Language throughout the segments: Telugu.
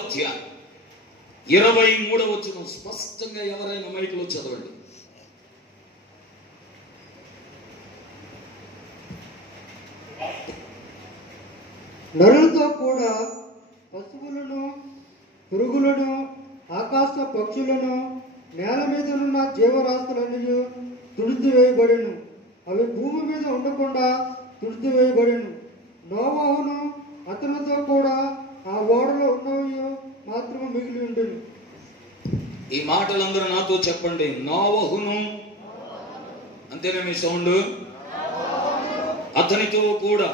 అధ్యాయం 23వ వచనం స్పష్టంగా ఎవరైనా మైకులో చదవండి. నరులతో కూడా పశువులను, పురుగులను, ఆకాశ పక్షులను, నేల మీదనున్న జీవరాశులన్నీ తుడిచివేయబడెను. అవి భూమి మీద ఉండకుండా తుడిచివేయబడెను. నోవహును అతనితో కూడా ఆ ఓడలో ఉన్నవి మాత్రమే మిగిలి ఉండెను. ఈ మాటలందరూ నాతో చెప్పండి. నోవహును, అంతేనా మీ సౌండ్? అతనితో కూడా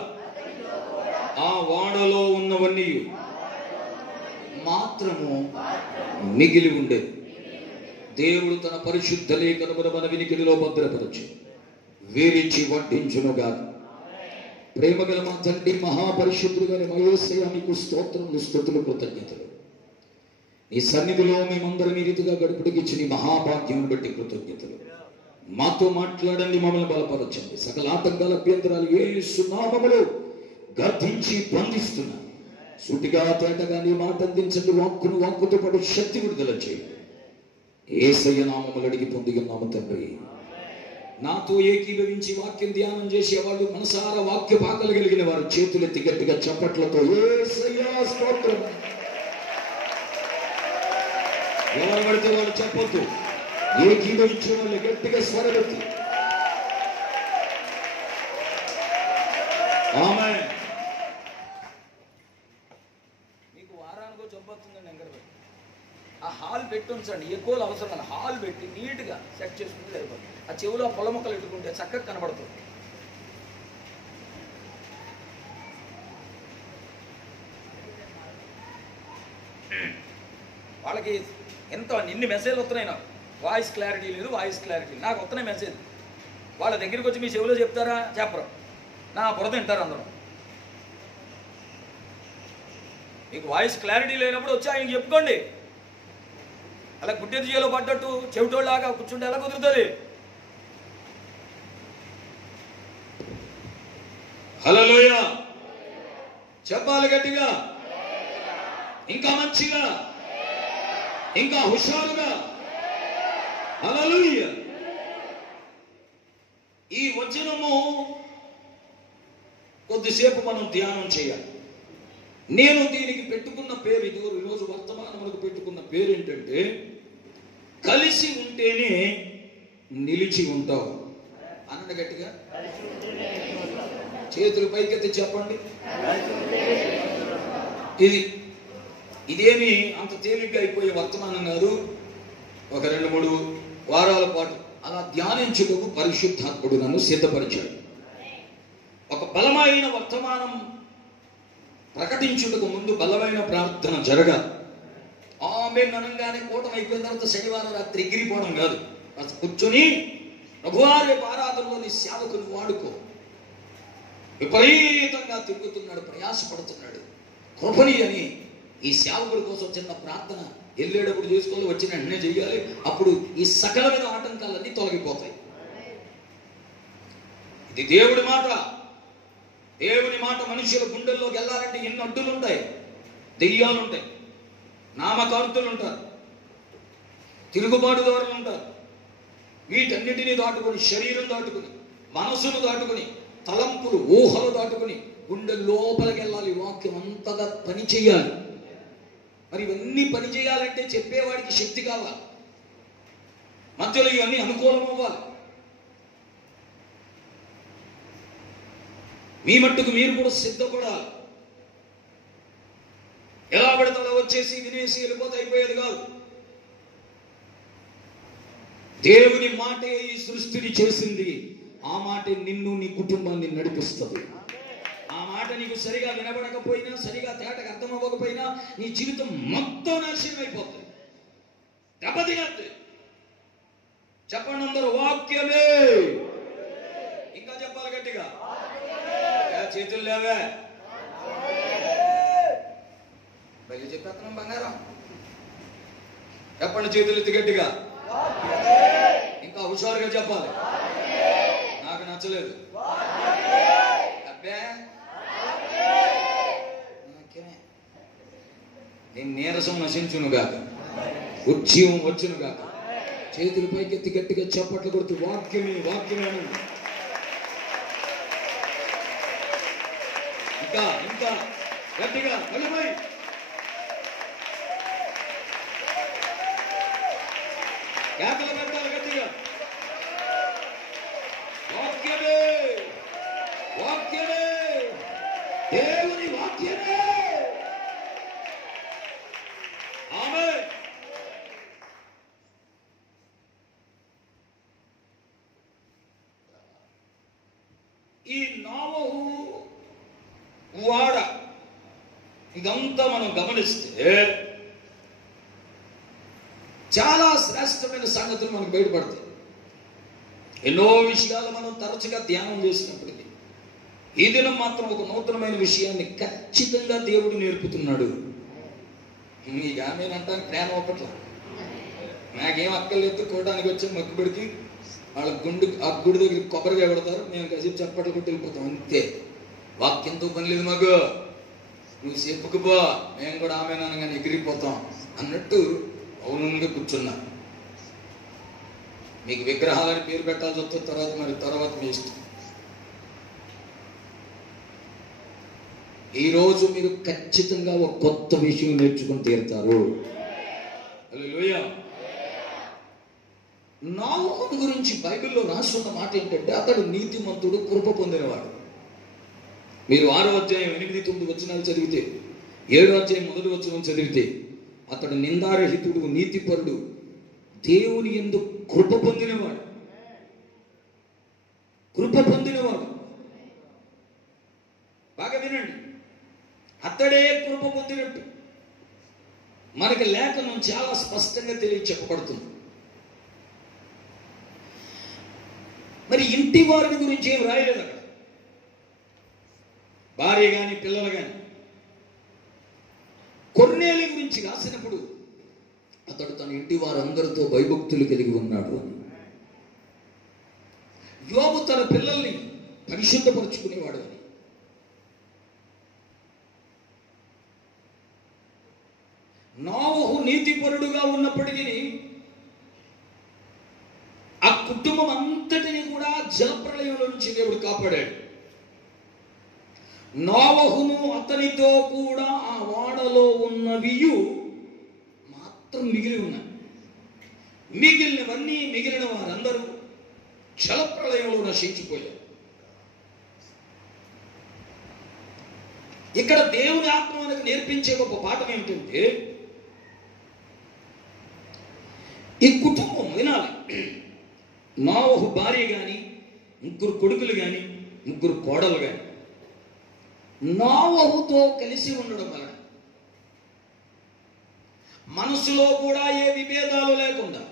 ఆ ఓడలో ఉన్నవన్నీ మాత్రము మిగిలి ఉండేది. దేవుడు తన పరిశుద్ధ లేఖనమును మన వినికిడిలో భద్రపరచు, వేరించి వడ్డించునుగా. ప్రేమగల మా తండ్రి, మహాపరిశుద్ధుడుగాని మా యేసయ్య, మీకు స్తోత్రములు, స్తుతులు, కృతజ్ఞతలు. నీ సన్నిధిలో మేమందరం ఈ రీతిగా గడుపుడికిచ్చి నీ మహాభాగ్యం బట్టి కృతజ్ఞతలు. మాతో మాట్లాడండి, మమ్మల్ని బలపరచండి. సకల ఆటంకాల అభ్యంతరాలు యేసు నామములో గర్ధించి బంధిస్తున్నాను. సూటిగా తేటగా నీ మాట అందించండి. వాక్కును వాక్కుతో పాటు శక్తి విడుదల చేయండి. యేసయ్య నామములు అడిగి పొందుకున్నాము తండ్రి. నాతో ఏకీభవించి వాక్యం ధ్యానం చేసేవాళ్ళు, మనసారా వాక్య పాకలు కలిగిన వారు చేతులెత్తి గట్టిగా చప్పట్లతో యేసయ్య స్తోత్రం. ఎవరు పడితే వాళ్ళు చెప్పొద్దు. ఏకీభవించే వాళ్ళు గట్టిగా స్వరమెత్తి ఆమేన్. మీకు వారానికో చంపొస్తుందండి ఎంగరబెట్టి ఆ హాల్ పెట్టి ఉంచండి. ఎక్కువలు అవసరం లేదు. హాల్ పెట్టి నీట్గా సెట్ చేసుకుంటే సరిపోతుంది. ఆ చెవులో పొల మొక్కలు పెట్టుకుంటే చక్కగా కనబడుతుంది. వాళ్ళకి ఎంత ఎన్ని మెసేజ్లు వస్తున్నాయి నాకు. వాయిస్ క్లారిటీ లేదు, వాయిస్ క్లారిటీ నాకు వస్తున్నాయి మెసేజ్. వాళ్ళ దగ్గరికి వచ్చి మీ చెవిలో చెప్తారా? చెప్పరు. నా బుర్ర తింటారు అందరూ. మీకు వాయిస్ క్లారిటీ లేనప్పుడు వచ్చి ఆయనకి చెప్పుకోండి. అలా గుడ్డెది చేలో పడ్డట్టు చెవిటోళ్ళలాగా కూర్చుంటే ఎలా కుదురుతుంది? హల్లెలూయా చెప్పాలి గట్టిగా, ఇంకా మంచిగా, ఇంకా హుషారుగా. హల్లెలూయా. ఈ వచనము కొద్దిసేపు మనం ధ్యానం చేయాలి. నేను దీనికి పెట్టుకున్న పేరు, ఇది ఈరోజు వర్తమానములకు పెట్టుకున్న పేరు ఏంటంటే, కలిసి ఉంటేనే నిలిచి ఉంటావు. అనండి గట్టిగా, చేతులు పైకెత్తి చెప్పండి. ఇదేమి అంత తేలిగ్గా అయిపోయే వర్తమానం కాదు. ఒక 2-3 వారాల పాటు అలా ధ్యానించుటకు పరిశుద్ధాత్ముడు నన్ను సిద్ధపరిచాడు. ఒక బలమైన వర్తమానం ప్రకటించుటకు ముందు బలమైన ప్రార్థన జరగాలి. ఆమేన్ అనగానే కూటమి అయిపోయిన తర్వాత శనివారం రాత్రి ఎగిరిపోవడం కాదు. అసలు కూర్చొని ప్రభువారి ఆరాధనలోని సేవకుని వాడుకో. విపరీతంగా తిరుగుతున్నాడు, ప్రయాసపడుతున్నాడు, కృపణి అని ఈ సేవకుడి కోసం చిన్న ప్రార్థన వెళ్ళేటప్పుడు చేసుకోవాలి, వచ్చిన వెంటనే చెయ్యాలి. అప్పుడు ఈ సకలమైన ఆటంకాలన్నీ తొలగిపోతాయి. ఇది దేవుడి మాట. దేవుని మాట మనుషుల గుండెల్లోకి వెళ్ళాలంటే ఎన్ని అడ్డులు ఉంటాయి. దెయ్యాలు ఉంటాయి, నామకార్తులు ఉంటారు, తిరుగుబాటుదారులు ఉంటారు. వీటన్నిటినీ దాటుకొని, శరీరం దాటుకుని, మనసును దాటుకుని, తలంపులు, ఊహలు దాటుకుని గుండె లోపలికి వెళ్ళాలి. వాక్యం అంతగా పని చేయాలి. మరి ఇవన్నీ పని చేయాలంటే చెప్పేవాడికి శక్తి కావాలి. మధ్యలో ఇవన్నీ అనుకూలం అవ్వాలి. మీ మట్టుకు మీరు కూడా సిద్ధపడాలి. ఎలా పడితే అలా వచ్చేసి వినేసి వెళ్ళిపోతే అయిపోయేది కాదు. దేవుని మాటే ఈ సృష్టిని చేసింది. ఆ మాటే నిన్ను, నీ కుటుంబాన్ని నడిపిస్తుంది. ఆ మాట నీకు సరిగా వినబడకపోయినా, సరిగా తేటగా అర్థం అవ్వకపోయినా నీ జీవితం మొత్తం నాశనం అయిపోతుంది, దెబ్బతినద్దు. చెప్పండి అందరూ, వాక్యమే. ఇంకా చెప్పాలి గట్టిగా. చేతులు లేవే బయలు చెప్పేస్తున్నాం బంగారం. చెప్పండి చేతులు ఎత్తి గట్టిగా. ఇంకా హుషారుగా చెప్పాలి. నాకు నచ్చలేదు. అబ్బే నీ నీరసం నశించునుగా, ఉజ్జీవం వచ్చునుగా. చేతులు పైకెత్తి గట్టిగా చప్పట్లు కొడుతూ వాక్యమే వాక్యమే. ఇంకా ఇంకా గట్టిగా వెళ్ళిపోయి కేకలు పెట్టాలి గట్టిగా. వాక్యమే వాక్యమే దేవుని వాక్యమే. ఆమేన్. ఈ నోవహు వాడ ఇదంతా మనం గమనిస్తే చాలా శ్రేష్టమైన సంగతులు మనకు బయటపడతాయి. ఎన్నో విషయాలు మనం తరచుగా ధ్యానం చేసినప్పటికీ ఈ దినం మాత్రం ఒక నూతనమైన విషయాన్ని ఖచ్చితంగా దేవుడు నేర్పుతున్నాడు. మీకు ఆమెనంటాను జ్ఞానం ఒకట్ల నాకేం అక్కర్లేదు, కోయడానికి వచ్చే మక్కుబడికి వాళ్ళ ఆ గుడి దగ్గర కొబ్బరిగా పెడతారు, మేము కసి చప్పట్లు కొట్టి వెళ్ళిపోతాం అంతే. వాక్యంతో పని లేదు మాకు, నువ్వు చెప్పుకుపో, మేము కూడా ఆమెనగానే ఎగిరిపోతాం అన్నట్టు మౌనంగా కూర్చున్నా. మీకు విగ్రహాలని పేరు పెట్టాల్సి వస్తే తర్వాత మీ ఇష్టం. ఈరోజు మీరు ఖచ్చితంగా ఒక కొత్త విషయం నేర్చుకుని తీరుతారు. హల్లెలూయా. నోవహు గురించి బైబిల్లో రాస్తున్న మాట ఏంటంటే అతడు నీతిమంతుడు, కృప పొందినవాడు. మీరు 6వ అధ్యాయం 8-9 వచనాలు చదివితే, 7వ అధ్యాయం 1వ వచనం చదివితే అతడు నిందారహితుడు, నీతిపరుడు, దేవుని యందు కృప పొందినవాడు. కృప పొందినవాడు. బాగా వినండి, అతడే కృప పొందినట్టు మనకి లేఖనం చాలా స్పష్టంగా చెప్పబడుతుంది. మరి ఇంటి వారిని గురించి ఏం రాయలేదు అక్కడ. భార్య కానీ పిల్లలు కానీ. కొర్నేలి గురించి రాసినప్పుడు అతడు తన ఇంటి వారందరితో భయభక్తులు కలిగి ఉన్నాడు అని. యోబు తన పిల్లల్ని పరిశుద్ధపరుచుకునేవాడు అని. నోవహు నీతిపరుడుగా ఉన్నప్పటికీ ఆ కుటుంబం అంతటిని కూడా జలప్రళయంలో నుంచి దేవుడు కాపాడాడు. నోవహును అతనితో కూడా ఆ ఓడలో ఉన్నవి మాత్రం మిగిలి ఉన్నాయి. మిగిలిన వారందరూ జలప్రళయంలో నశించిపోయారు. ఇక్కడ దేవుని ఆత్మ మనకు నేర్పించే ఒక పాఠం ఏమిటంటే, ఈ కుటుంబం వినాలి. నోవహు భార్య కానీ, 3 కొడుకులు కానీ, 3 కోడలు కానీ నోవహుతో కలిసి ఉండడం వలన, మనసులో కూడా ఏ విభేదాలు లేకుండా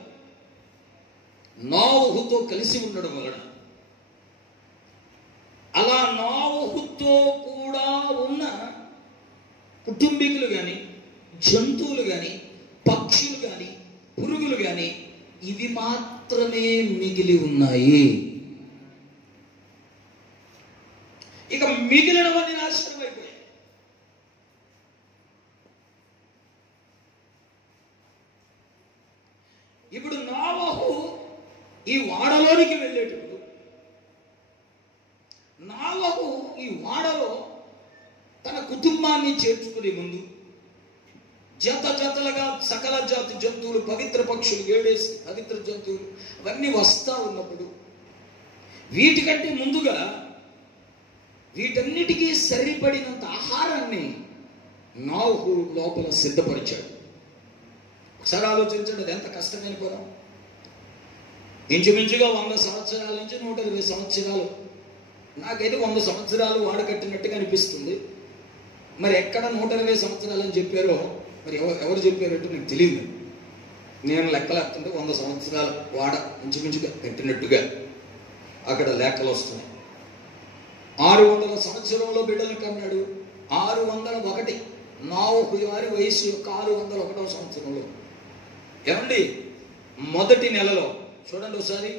నోవహుతో కలిసి ఉండడం వలన, అలా నోవహుతో కూడా ఉన్న కుటుంబీకులు కానీ, జంతువులు కానీ, పక్షులు కానీ, పురుగులు కానీ ఇవి మాత్రమే మిగిలి ఉన్నాయి. ఇక మిగిలినవన్నీ నాశనం అయిపోయాయి. ఇప్పుడు నోవహు ఈ వాడలోనికి వెళ్ళేటప్పుడు, నోవహు ఈ వాడలో తన కుటుంబాన్ని చేర్చుకునే ముందు జతలుగా సకల జాతి జంతువులు, పవిత్ర పక్షులు, 7 పవిత్ర జంతువులు అవన్నీ వస్తా ఉన్నప్పుడు వీటికంటే ముందుగా వీటన్నిటికీ సరిపడినంత ఆహారాన్ని నోవహు లోపల సిద్ధపరిచాడు. ఒకసారి ఆలోచించండి, అది ఎంత కష్టమైన పదం. ఇంచుమించుగా 100 సంవత్సరాల నుంచి 120 సంవత్సరాలు, నాకైతే 100 సంవత్సరాలు వాడు కట్టినట్టుగా అనిపిస్తుంది. మరి ఎక్కడ 120 సంవత్సరాలు అని చెప్పారో మరి ఎవరు చెప్పారంటే నాకు తెలియదు. నేను లెక్కలేస్తుంటే 100 సంవత్సరాలు వాడ ఇంచుమించుగా కట్టినట్టుగా అక్కడ లెక్కలు వస్తున్నాయి. 600 సంవత్సరంలో బిడ్డలు కన్నాడు. 601 నోవహు వారి వయసు యొక్క 601వ సంవత్సరంలో. ఏమండి, మొదటి నెలలో చూడండి ఒకసారి,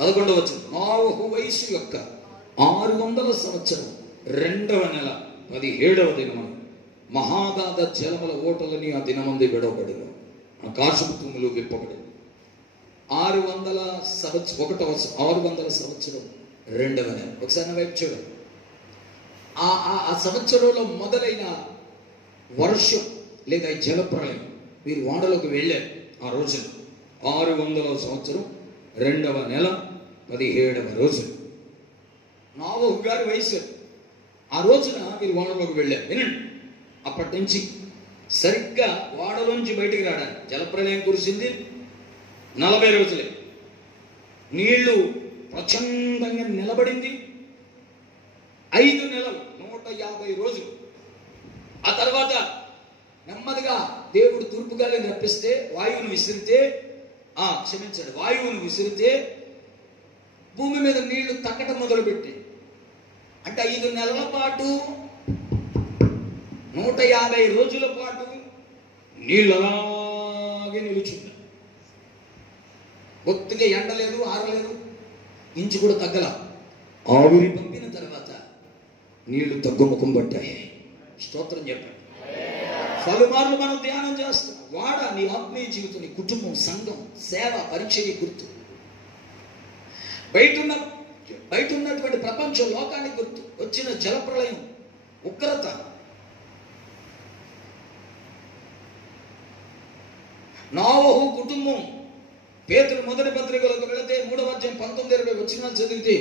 11వ వచనం. నోవహు వయసు యొక్క 600 సంవత్సరం 2వ నెల 17వ దినము మహాగాధ జలముల ఓటలని ఆ దినమందు విడవబడిన ఆకాశపు తూములు విప్పబడి 600 సంవత్సరం 2వ నెల. ఒకసారి వైపు చూడండి. ఆ సంవత్సరంలో మొదలైన వర్షం లేదా జలప్రళయం వీరు వాడలోకి వెళ్ళారు. ఆ రోజున 600వ సంవత్సరం 2వ నెల 17వ రోజు నోవహు గారి వయసు. ఆ రోజున వీరు వాడలోకి వెళ్ళారు. వినండి, అప్పటి నుంచి సరిగ్గా వాడలోంచి బయటికి రావడానికి జలప్రళయం కురిసింది 40 రోజులే. నీళ్లు ప్రచండంగా నిలబడింది 5 నెలలు 150 రోజులు. ఆ తర్వాత నెమ్మదిగా దేవుడు తూర్పు గాలిని రప్పిస్తే వాయువును విసిరితే భూమి మీద నీళ్లు తగ్గటం మొదలుపెట్టి, అంటే 5 నెలల పాటు 150 రోజుల పాటు నీళ్ళు అలాగే నిలుచుంది. కొద్దిగా ఎండలేదు, ఆరలేదు, ఇంచు కూడా తగ్గల. ఆవిరి పంపిన తర్వాత నీళ్లు తగ్గుముఖం పట్టాయి. స్తోత్రం చెప్పండి. పలుమార్లు మనం ధ్యానం చేస్తాం. నీ ఆత్మీయ జీవితం, నీ కుటుంబం, సంఘం, సేవ, పరిచర్య గుర్తు. బయట ఉన్నటువంటి ప్రపంచం, లోకానికి గుర్తు. వచ్చిన జలప్రళయం ఉగ్రత, నోవహు కుటుంబం. పేతురు మొదటి పత్రికలకు వెళితే 3వ అధ్యాయం 19-20 వచనాలు చదివితే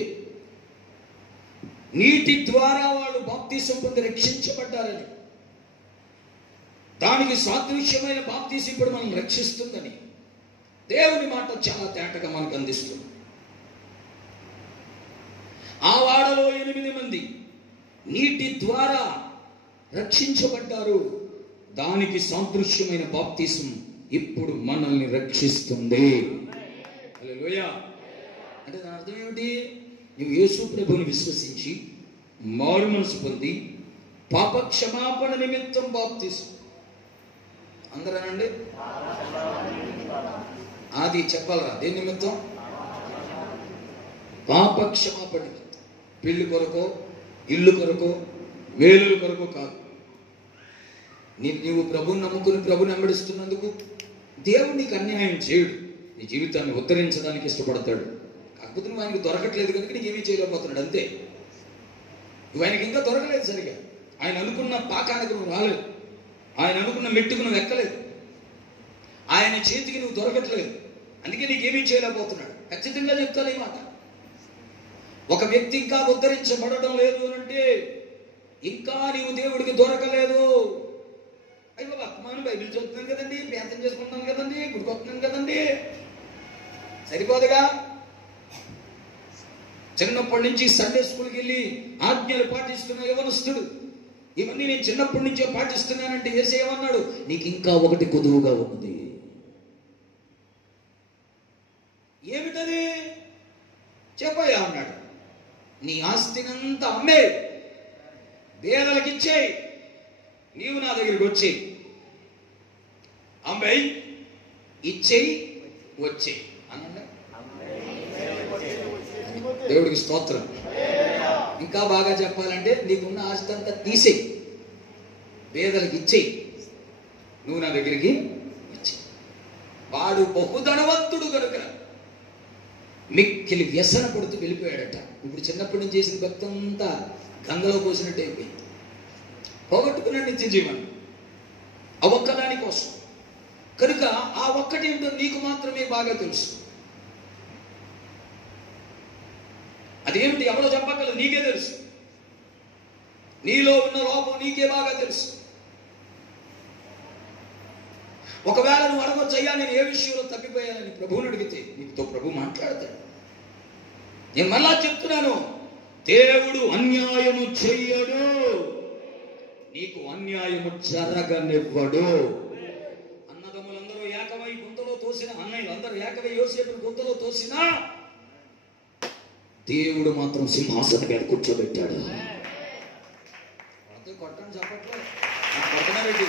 నీటి ద్వారా వాళ్ళు బాప్తీసం పొంది రక్షించబడ్డారని, దానికి సాదృశ్యమైన బాప్తీసం ఇప్పుడు మనం రక్షిస్తుందని దేవుని మాట చాలా తేటగా మనకు అందిస్తుంది. ఆ వాడలో 8 మంది నీటి ద్వారా రక్షించబడ్డారు. దానికి సాదృశ్యమైన బాప్తీసం ఇప్పుడు మనల్ని రక్షిస్తుంది. హల్లెలూయా. అంటే దాని అర్థం ఏమిటి? నువ్వు యేసు ప్రభువుని విశ్వసించి మారు మనసు పొంది పాప క్షమాపణ నిమిత్తం బాప్తీసం. అందరనండి అది చెప్పాలరా. దేని నిమిత్తం? పాప క్షమాపణ నిమిత్తం. పెళ్లి కొరకో, ఇల్లు కొరకో, వేలుల కొరకో కాదు. నీవు ప్రభుని నమ్ముకుని ప్రభుని వెంబడిస్తున్నందుకు దేవుడు నీకు అన్యాయం చేయడు. నీ జీవితాన్ని ఉద్ధరించడానికి ఇష్టపడతాడు. కాకపోతే నువ్వు ఆయనకు దొరకట్లేదు కనుక నీకు ఏమీ చేయలేకపోతున్నాడు, అంతే. నువ్వు ఆయనకి ఇంకా దొరకలేదు సరిగా. ఆయన అనుకున్న పాకానికి నువ్వు రాలేదు. ఆయన అనుకున్న మెట్టుకు నువ్వు ఎక్కలేదు. ఆయన చేతికి నువ్వు దొరకట్లేదు. అందుకే నీకేమీ చేయలేకపోతున్నాడు. ఖచ్చితంగా చెప్తాను ఈ మాట. ఒక వ్యక్తి ఇంకా ఉద్ధరించబడడం లేదు అంటే ఇంకా నీవు దేవుడికి దొరకలేదు. అయ్యో వర్తమానం బైబిల్ చదువుతున్నాను కదండి, ప్రార్థన చేసుకుంటున్నాను కదండి, గుడికొస్తున్నాను కదండి, సరిపోదుగా. చిన్నప్పటి నుంచి సండే స్కూల్కి వెళ్ళి ఆజ్ఞలు పాటిస్తున్న యవనస్తుడు, ఇవన్నీ నేను చిన్నప్పటి నుంచే పాటిస్తున్నానంటే యేసు ఏమన్నాడు? నీకు ఇంకా ఒకటి కొదువుగా ఉన్నది. ఏమిటది చెప్పయ్యా అన్నాడు. నీ ఆస్తినంతా అమ్మే పేదలకు ఇచ్చేయి, నీవు నా దగ్గరికి వచ్చేయి. అమ్మాయి ఇచ్చేయి, వచ్చేయి అన్నాడు. దేవుడికి స్తోత్రం. ఇంకా బాగా చెప్పాలంటే నీకున్న ఆస్తి అంతా తీసేయి, పేదలకు ఇచ్చేయి, నువ్వు నా దగ్గరికి వచ్చేయి. వాడు బహుధనవంతుడు కనుక మిక్కిలి వ్యసన పడుతూ వెళ్ళిపోయాడట. ఇప్పుడు చిన్నప్పటి నుంచి చేసిన భక్తి అంతా గంగలో పోసినట్టు అయిపోయింది. పోగొట్టుకున్న నిత్య జీవనం ఆ ఒక్కదాని కోసం. కనుక ఆ ఒక్కటేంటో నీకు మాత్రమే బాగా తెలుసు. అదేమిటి ఎవరో చెప్పగలరు, నీకే తెలుసు. నీలో ఉన్న లోపం నీకే బాగా తెలుసు. ఒకవేళ నువ్వు అడగొచ్చు, అయ్యా నేను ఏ విషయంలో తప్పిపోయానని ప్రభువుని అడిగితే నీతో ప్రభు మాట్లాడతాడు. నేను మళ్ళా చెప్తున్నాను, దేవుడు అన్యాయము చెయ్యడు, నీకు అన్యాయము జరగనివ్వడు. అన్నదమ్ములందరూ ఏకమై గుంతలో తోసిన, అన్నయ్యలు అందరూ ఏకమై యోసేపును గుంతలో తోసినా దేవుడు మాత్రం సింహాసనం మీద కూర్చోబెట్టాడు. కొట్టని చెప్పట్లేదు, కొట్టనే పెట్టి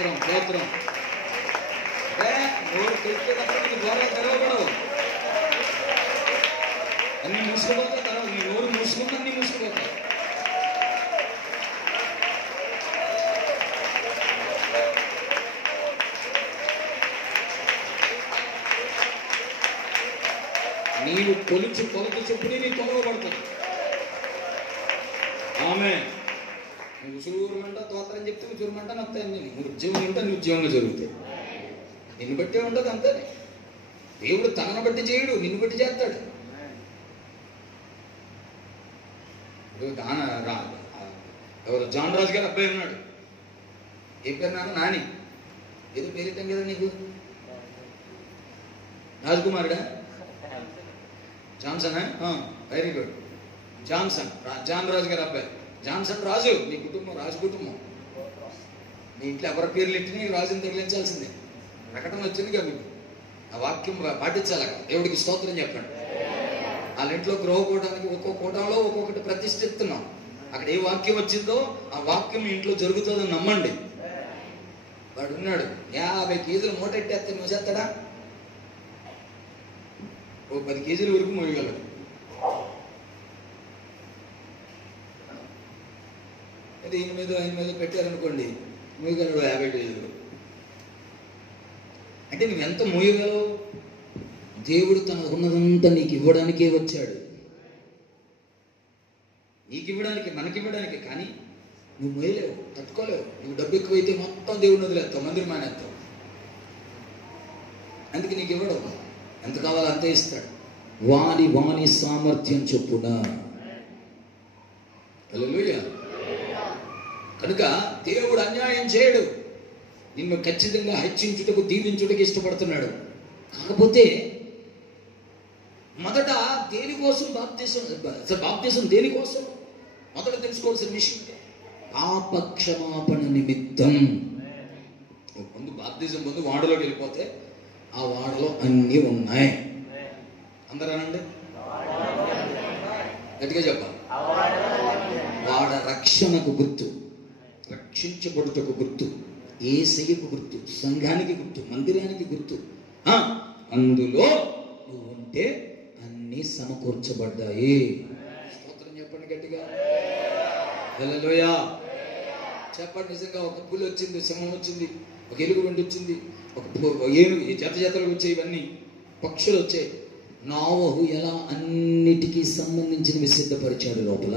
స్తోత్రం స్తోత్రం. నోరు తెరిచేటప్పుడు నీ ద్వారా తెరవబడవు, అన్ని మూసుకుపోతాయి. తర్వాత నీ నోరు మూసుకుంటే అన్ని మూసుకుపోతాయి. నీవు కొలుచు కొలత చెప్పుని నీ తొలగబడతావు. ఆమె నువ్వు ఉసురుమంట తోత్రం చెప్తే ఉసురుమంట నత్తాయి. నువ్వు ఉద్యోగం ఉంటే నీ ఉద్యోగంలో జరుగుతాయి. నిన్ను బట్టే ఉంటుంది అంతే. దేవుడు తనను బట్టి చేయడు, నిన్ను బట్టి చేస్తాడు. ఎవరు జాన్ రాజు గారు అబ్బాయి ఉన్నాడు. ఏ పేరు నాన్న? నాని. ఏదో పేరిద్దాం కదా నీకు. రాజకుమారుడా? Johnson. Very good. Johnson. John Raju garu అబ్బాయి జాన్సన్ రాజు. నీ కుటుంబం రాజు కుటుంబం. మీ ఇంట్లో ఎవరి పేర్లు ఎట్టినా రాజుని తగిలించాల్సిందే. ప్రకటన వచ్చిందిగా మీకు. ఆ వాక్యం పాటించాలి. దేవుడికి స్తోత్రం చెప్పండి. వాళ్ళ ఇంట్లో గృహకూటానికి ఒక్కొక్క కూటంలో ఒక్కొక్కటి ప్రతిష్ఠిస్తున్నాం. అక్కడ ఏ వాక్యం వచ్చిందో ఆ వాక్యం ఇంట్లో జరుగుతుందని నమ్మండి. వాడు ఉన్నాడు 50 కేజీలు మూట ఎట్టేస్తే మోసేస్తాడా? ఓ 10 కేజీల వరకు మోయగలడు. అది ఆయన మీద పెట్టారనుకోండి, మోయగలడు 50 కేజీలు. అంటే నువ్వెంత మోయగలవు? దేవుడు తన ఉన్నదంతా నీకు ఇవ్వడానికే వచ్చాడు. నీకు ఇవ్వడానికి, మనకివ్వడానికి. కానీ నువ్వు మోయలేవు, తట్టుకోలేవు. నువ్వు డబ్బు ఎక్కువైతే మొత్తం దేవుడిని వదిలేస్తావు, మందిని మానేస్తావు. అందుకే నీకు ఇవ్వడం. ఎంత కావాలో అంతే ఇస్తాడు. వాని వాని సామర్థ్యం చొప్పున. హల్లెలూయా. కనుక దేవుడు అన్యాయం చేయడు. నిన్ను ఖచ్చితంగా హెచ్చించుటకు, దీవించుటకు ఇష్టపడుతున్నాడు. కాకపోతే మొదట దేనికోసం బాప్తిసం దేనికోసం? మొదట తెలుసుకోవాల్సిన విషయం పాపక్షమాపణ నిమిత్తం. ముందు బాప్తిజం ముందు వాడలోకి వెళ్ళిపోతే ఆ వాడలో అన్నీ ఉన్నాయి. అందరూ అనండి, గట్టిగా చెప్పాలి. వాడ రక్షణకు గుర్తు, రక్షించబడుటకు గుర్తు, యేసయ్యకు గుర్తు, సంఘానికి గుర్తు, మందిరానికి గుర్తు. అందులో నువ్వు ఉంటే అన్నీ సమకూర్చబడ్డాయి. స్తోత్రం చెప్పండి గట్టిగా. హల్లెలూయా చెప్పండి. నిజంగా ఒక పులి వచ్చింది, సింహం వచ్చింది, ఒక ఎలుగుబంటి వచ్చింది, ఒక ఏనుగు, జతలు వచ్చాయి, ఇవన్నీ పక్షులు వచ్చాయి. నోవహు ఎలా అన్నిటికీ సంబంధించినవి సిద్ధపరిచాడు లోపల,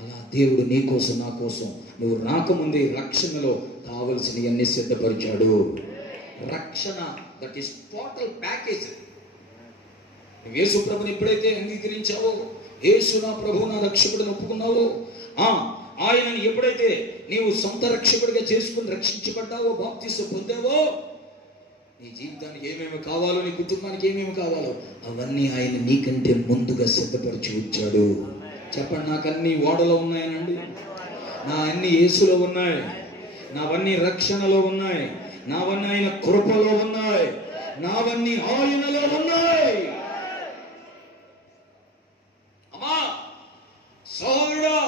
అలా దేవుడు నీ కోసం, నా కోసం, నువ్వు రాకముందే రక్షణలో కావలసినవన్నీ సిద్ధపరిచాడు. రక్షణ, దట్ ఈస్ టోటల్ ప్యాకేజ్. నువ్వు యేసు ప్రభుని ఎప్పుడైతే అంగీకరించావో, యేసు నా ప్రభు నా రక్షకుడిని ఒప్పుకున్నావో, ఆయనని ఎప్పుడైతే నీవు సొంత రక్షకుడిగా చేసుకుని రక్షించబడ్డావో, బాప్తిసం పొందావో, నీ జీవితానికి ఏమేమి కావాలో, నీ కుటుంబానికి ఏమేమి కావాలో అవన్నీ ఆయన నీకంటే ముందుగా సిద్ధపరిచి ఉంచాడు. చెప్పండి, నాకన్నీ ఓడలో ఉన్నాయనండి, నా అన్ని యేసులో ఉన్నాయి, నావన్నీ రక్షణలో ఉన్నాయి, నావన్నీ ఆయన కృపలో ఉన్నాయి, నావన్నీ ఆయనలో ఉన్నాయి. అమ్మా సోదరుడా,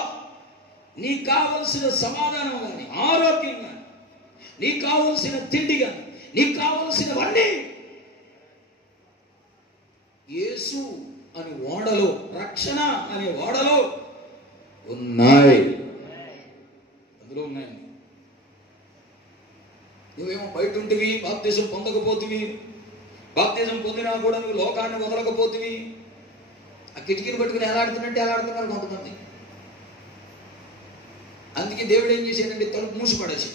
నీకు కావలసిన సమాధానం కానీ, ఆరోగ్యం కానీ, నీకు కావలసిన తిండి కానీ, నీకు కావలసినవన్నీ యేసు అని ఓడలో, రక్షణ అనే ఓడలో ఉన్నాయి. అందులో ఉన్నాయి. నువ్వేమో బయట ఉంటివి, బాప్తిజం పొందకపోతివి, బాప్తిజం పొందినా కూడా నువ్వు లోకాన్ని వదలకపోతివి. ఆ కిటికీని పట్టుకుని ఎలాడుతున్నట్టు ఎలాడుతున్నారు కొంతమంది. అందుకే దేవుడు ఏం చేశాడంటే తలుపు మూసిపడేసి,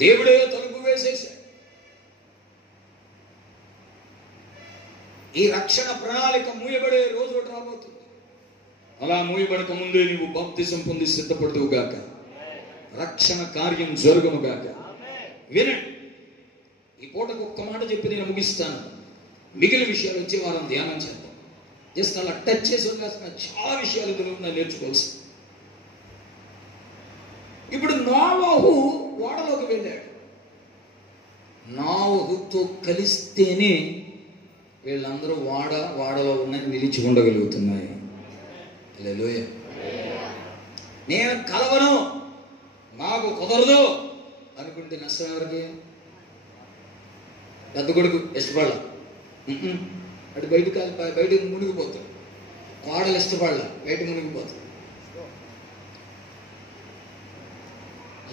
దేవుడే తలుపు వేసేసాడు. ఈ రక్షణ ప్రణాళిక మూయబడే రోజు ఒకటి రాబోతుంది. అలా మూయబడక ముందే నీవు బాప్తిజం పొంది సిద్ధపడుతువు గాక, రక్షణ కార్యం జరుగును గాక. వినండి, ఈ పూటకు ఒక్క మాట చెప్పి నేను ముగిస్తాను. మిగిలిన విషయాలు వచ్చే వారం ధ్యానం చేద్దాం. జస్ట్ అలా టచ్ చేసి వదిలేస్తున్న చాలా విషయాలు దొరుకుతున్నాయి నేర్చుకోవాల్సి. ఇప్పుడు నోవహు ఓడలోకి వెళ్ళాడు. నోవహుతో కలిస్తేనే వీళ్ళందరూ వాడలో ఉన్నాయి, నిలిచి ఉండగలుగుతున్నాయి. హల్లెలూయా. నేను కలవను, నాకు కుదరదు అనుకుంటే నష్టం ఎవరికి? పెద్ద కొడుకు ఇష్టపడాల, అటు బయటకు మునిగిపోతాడు. కోడలు ఇష్టపడాల, బయట మునిగిపోతాడు.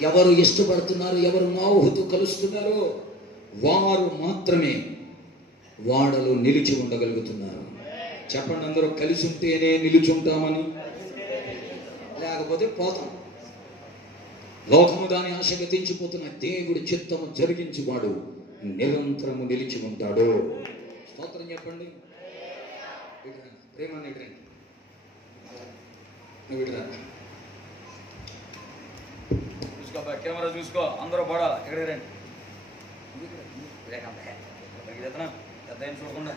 ఎవరు ఇష్టపడుతున్నారు, ఎవరు నోహుతో కలుస్తున్నారో వారు మాత్రమే వాడలో నిలిచి ఉండగలుగుతున్నారు. చెప్పండి అందరూ, కలిసి ఉంటేనే నిలిచి ఉంటామని, లేకపోతే పోతాం. లోకము దాని ఆశ గతించిపోతున్న దేవుడి చిత్తము జరిగించువాడు నిరంతరము నిలిచి ఉంటాడు. స్తోత్రం చెప్పండి. ప్రేమ చూసుకో, కెమెరా చూసుకో, అందరూ పడాలి. ఎక్కడికి రండి, పెద్ద చూడకుండా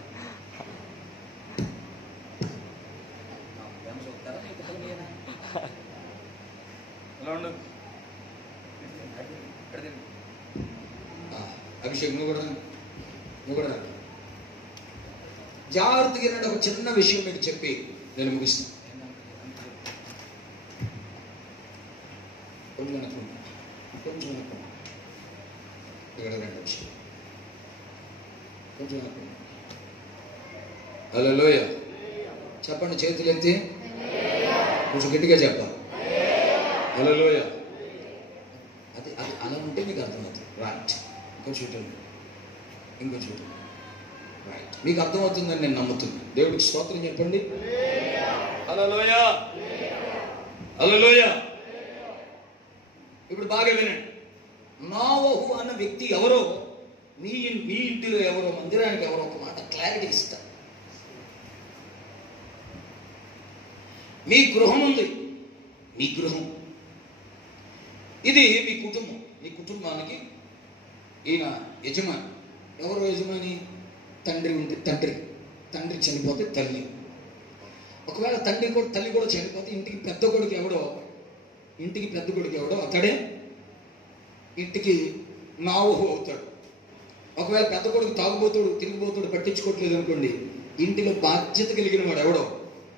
అభిషేక్ నువ్వు కూడా జాగ్రత్తగా ఒక చిన్న విషయం మీకు చెప్పి నేను ముగిస్తాను. కొంచెం ఇక్కడ రండి అభిషేక్, కొంచెం హల్లెలూయా చెప్పండి, చేతులు ఎత్తి కొంచెం గట్టిగా చెప్పాలి. హల్లెలూయా. అది అది అలా ఉంటే మీకు అర్థమవుతుంది. రైట్, ఇంకో చూడండి రైట్, మీకు అర్థమవుతుందని నేను నమ్ముతున్నాను. దేవుడికి స్తోత్రం చెప్పండి. హల్లెలూయా హల్లెలూయా. ఇప్పుడు బాగా వినండి. నోవహు అన్న వ్యక్తి ఎవరో, మీ ఇంటిలో ఎవరో, మందిరానికి ఎవరో ఒక మాట క్లారిటీ ఇస్తారు. మీ గృహం ఉంది, మీ గృహం ఇది మీ కుటుంబం. మీ కుటుంబానికి ఈయన యజమాని. ఎవరో యజమాని? తండ్రి ఉంటే తండ్రి చనిపోతే తల్లి. ఒకవేళ తల్లి కూడా చనిపోతే ఇంటికి పెద్ద కొడుకు ఎవడో అతడే ఇంటికి నోవహు అవుతాడు. ఒకవేళ పెద్ద కొడుకు తాగుబోతుడు, తిరిగిపోతుడు, పట్టించుకోవట్లేదు అనుకోండి, ఇంటిలో బాధ్యత కలిగిన వాడు ఎవడో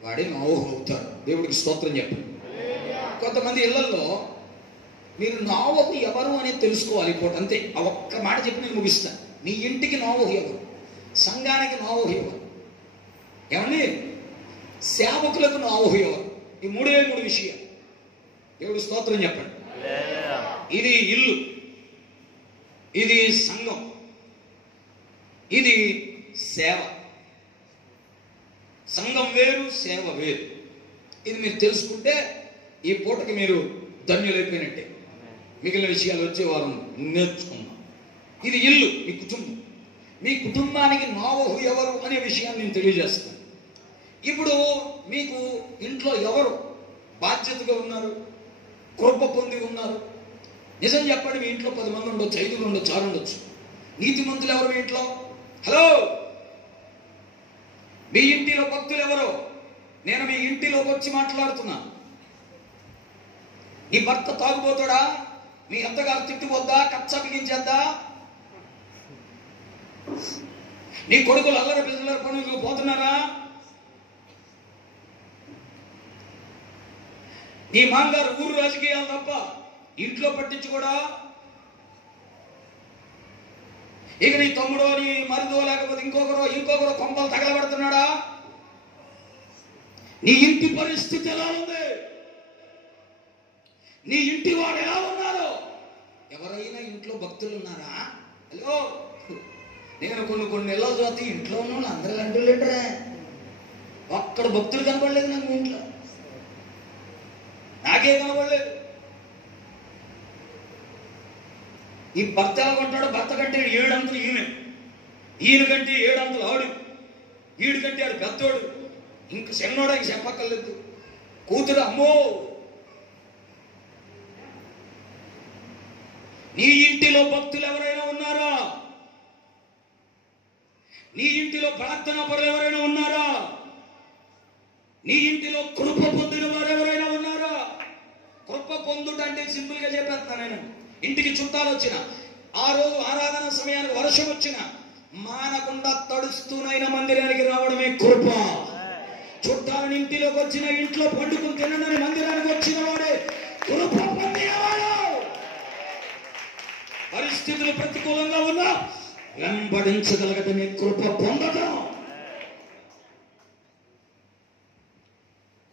వాడే నోవహు అవుతాడు. దేవుడికి స్తోత్రం చెప్పండి. కొంతమంది ఇళ్లలో మీరు నోవహు ఎవరు అనేది తెలుసుకోవాలి. ఇప్పుడు అంతే, ఆ ఒక్క మాట చెప్పి నేను ముగిస్తాను. మీ ఇంటికి నోవహు ఎవరు, సంఘానికి నోవహు ఎవరు, ఏమండి సేవకులకు నోవహు ఎవరు? ఈ మూడు విషయాలు. దేవుడి స్తోత్రం చెప్పండి. ఇది ఇల్లు, ఇది సంఘం, ఇది సేవ. సంఘం వేరు, సేవ వేరు. ఇది మీరు తెలుసుకుంటే ఈ పూటకి మీరు ధన్యులైపోయినట్టే. మిగిలిన విషయాలు వచ్చే వారం నేర్చుకున్నాం. ఇది ఇల్లు, మీ కుటుంబం. మీ కుటుంబానికి నోవహు ఎవరు అనే విషయాన్ని నేను తెలియజేస్తాను. ఇప్పుడు మీకు ఇంట్లో ఎవరు బాధ్యతగా ఉన్నారు, కృప పొంది ఉన్నారు? నిజం చెప్పండి, మీ ఇంట్లో 10 మంది ఉండొచ్చు, 5 ఉండొచ్చు, 6 ఉండొచ్చు. నీతిమంతులు ఎవరు మీ ఇంట్లో? హలో, మీ ఇంటిలో భక్తులు ఎవరో? నేను మీ ఇంటిలోకి వచ్చి మాట్లాడుతున్నా. నీ భర్త తాగుపోతాడా? మీ అత్తగారు తిట్టుపోద్దా? కచ్చ బిగించేద్దా? నీ కొడుకులు అల్లరి పిల్లల పనులకు పోతున్నారా? నీ మాంగారు ఊరు రాజకీయాలు తప్ప ఇంట్లో పట్టించుకోడా? ఇక నీ తమ్ముడో, నీ మరిదో, లేకపోతే ఇంకొకరో కొంపలు తగలబడుతున్నాడా? నీ ఇంటి పరిస్థితి ఎలా ఉంది? నీ ఇంటి వాడు ఎలా ఉన్నారు? ఎవరైనా ఇంట్లో భక్తులు ఉన్నారా? హలో, నేను కొన్ని నెలల తర్వాత ఇంట్లో ఉన్న వాళ్ళు అందరూ అంటూ లేటరే, ఒక్కడ భక్తులు కనపడలేదు నాకు ఇంట్లో. నాకే కనపడలేదు. ఈ భర్త ఎలా కొంటాడు? భర్త కంటే 7 అంతులు ఈమె, ఈయన కంటే 7 అంతులు ఆడు, ఈడు కంటే ఆడు పెద్దోడు, ఇంక చిన్నోడానికి చెప్పక్కర్లేదు. కూతురు అమ్మో. నీ ఇంటిలో భక్తులు ఎవరైనా ఉన్నారా? నీ ఇంటిలో ప్రార్థనా పరులు ఎవరైనా ఉన్నారా? నీ ఇంటిలో కృప పొందిన వారు ఎవరైనా ఉన్నారా? కృప పొందుట అంటే సింపుల్ గా చెప్పేస్తున్నాను నేను. ఇంటికి చుట్టాలు వచ్చిన, ఆ రోజు ఆరాధన సమయానికి వర్షం వచ్చిన, మానకుండా తడుస్తూనైనా మందిరానికి రావడమే కృప. చుట్టాలని ఇంటిలోకి వచ్చిన, ఇంట్లో పండుకుని తినడానికి మందిరానికి వచ్చిన వాడే కృప పొందినవాడు. పరిస్థితులు ప్రతికూలంగా ఉన్నా వెంబడించగలగటమే కృప పొందటం.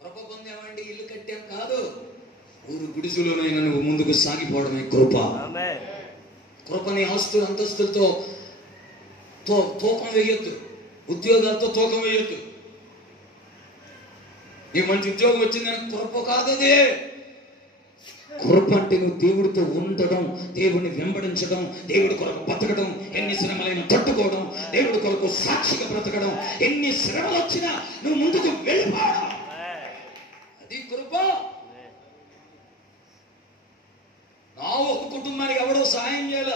కృప పొందేవాడి ఇల్లు కట్టాం కాదు, ఊరు గుడిసులోనైనా నువ్వు ముందుకు సాగిపోవడమే కృప. కృపని ఆస్తులు అంతస్తులతో తూకం వేయొద్దు, ఉద్యోగాలతో తూకం వేయొద్దు. నీకు మంచి ఉద్యోగం వచ్చిందని కృప కాదదే. కృప అంటే నువ్వు దేవుడితో ఉండడం, దేవుడిని వెంబడించడం, దేవుడి కొరకు బతకడం, ఎన్ని శ్రమలైనా తట్టుకోవడం, దేవుడి కొరకు సాక్షిగా బ్రతకడం, ఎన్ని శ్రమలు వచ్చినా నువ్వు ముందుకు వెళ్ళిపోవడం, అది కృప. నా ఒక కుటుంబానికి ఎవడో సహాయం చేయాల,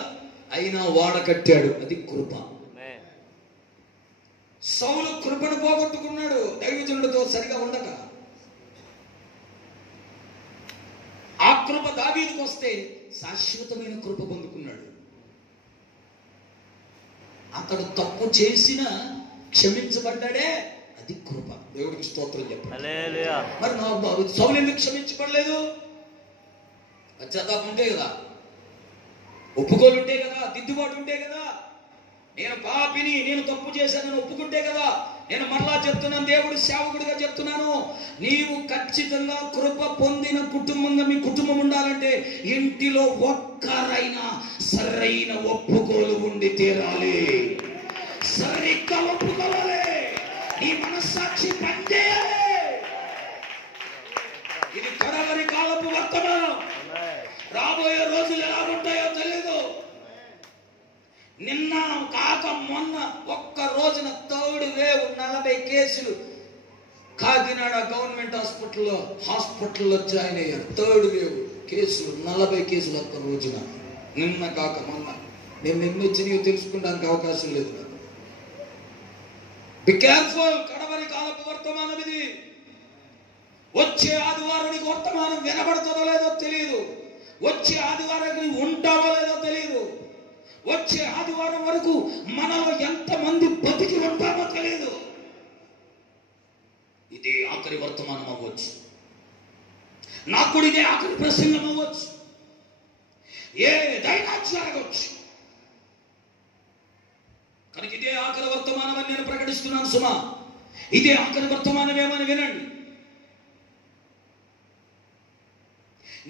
అయినా వాడ కట్టాడు, అది కృప. సౌలు కృపను పోగొట్టుకున్నాడు దైవజనుడితో సరిగా ఉండక. ఆ కృప దావీదుకు వస్తే శాశ్వతమైన కృప పొందుకున్నాడు. అతడు తప్పు చేసిన క్షమించబడ్డాడే, అది కృప. దేవుడికి స్తోత్రం చెప్పండి. మరి నా సౌలు ఎందుకు క్షమించబడలేదు? పశ్చాత్తాపం ఉంటే కదా, ఒప్పుకోలు ఉంటే కదా, దిద్దుబాటు ఉంటే కదా. నేను పాపిని, నేను తప్పు చేశానని ఒప్పుకుంటే కదా. నేను మరలా చెప్తున్నాను, దేవుడు సేవకుడిగా చెప్తున్నాను, నీవు ఖచ్చితంగా కృప పొందిన కుటుంబంగా మీ కుటుంబం ఉండాలంటే ఇంటిలో ఒక్కరైనా సరైన ఒప్పుకోలు ఉండి తీరాలి. సరిగ్గా ఒప్పుకోవాలి, నీ మనస్సాక్షి పనిచేయాలి. ఇది కడవరి కాలపు వర్తమానం. రాబోయే రోజులు ఎలా ఉంటాయో తెలియదు. నిన్న కాక మొన్న ఒక్క రోజున థర్డ్ వేవ్ 40 కేసులు కాకినాడ గవర్నమెంట్ హాస్పిటల్లో జాయిన్ అయ్యారు. థర్డ్ వేవ్ కేసులు 40 కేసులు ఒక్క రోజున, నిన్న కాక మొన్న. నేను ఎన్ని వచ్చినాయో తెలుసుకోవడానికి అవకాశం లేదు నాకు. Be careful. కడవరి కాలపు వర్తమానం ఇది. వచ్చే ఆదివారానికి వర్తమానం వినబడుతుందో లేదో తెలియదు. వచ్చే ఆదివారానికి ఉంటావో లేదో తెలియదు. వచ్చే ఆదివారం వరకు మనలో ఎంతమంది బతికి ఉంటామో తెలియదు. ఇదే ఆఖరి వర్తమానం అవ్వచ్చు, నాకు కూడా ఇదే ఆఖరి ప్రసంగం అవ్వచ్చు, ఏదైనా జరగవచ్చు. కనుక ఇదే ఆఖరి వర్తమానం అని నేను ప్రకటిస్తున్నాను సుమా. ఇదే ఆఖరి వర్తమానం ఏమని వినండి.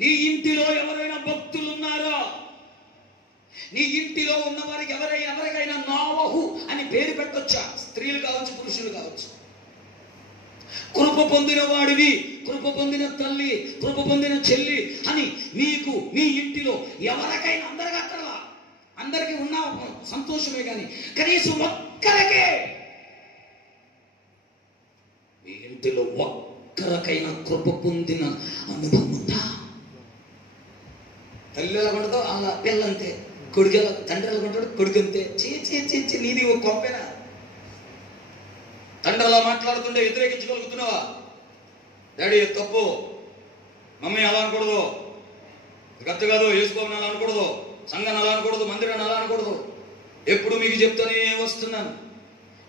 నీ ఇంటిలో ఎవరైనా భక్తులు ఉన్నారా? నీ ఇంటిలో ఉన్న వారికి ఎవరికైనా నోవహు అని పేరు పెట్టొచ్చా? స్త్రీలు కావచ్చు, పురుషులు కావచ్చు. కృప పొందిన వాడివి, కృప పొందిన తల్లి, కృప పొందిన చెల్లి అని మీకు మీ ఇంటిలో ఎవరికైనా, అందరికీ అక్కర్లా, అందరికీ ఉన్న సంతోషమే, కానీ కనీసం ఒక్కరికే, మీ ఇంటిలో ఒక్కరికైనా కృప పొందిన అనుభవం ఉందా? తల్లి ఎలా కొడతావు అలా పిల్లంతే, కొడుకు ఎలా, తండ్రి ఎలా కొడతాడు కొడుకంతే. చీ నీది ఒక కొంపేనా? తండ్రి అలా మాట్లాడుతుంటే వ్యతిరేకించగలుగుతున్నావా? డాడీ తప్పు, మమ్మీ అలా అనకూడదు, గత్తు కాదు, యేసుబాబుని అలా అనకూడదు, సంఘాన్ని అలా అనకూడదు, మందిరాన్ని అలా అనకూడదు. ఎప్పుడు మీకు చెప్తానే వస్తున్నాను,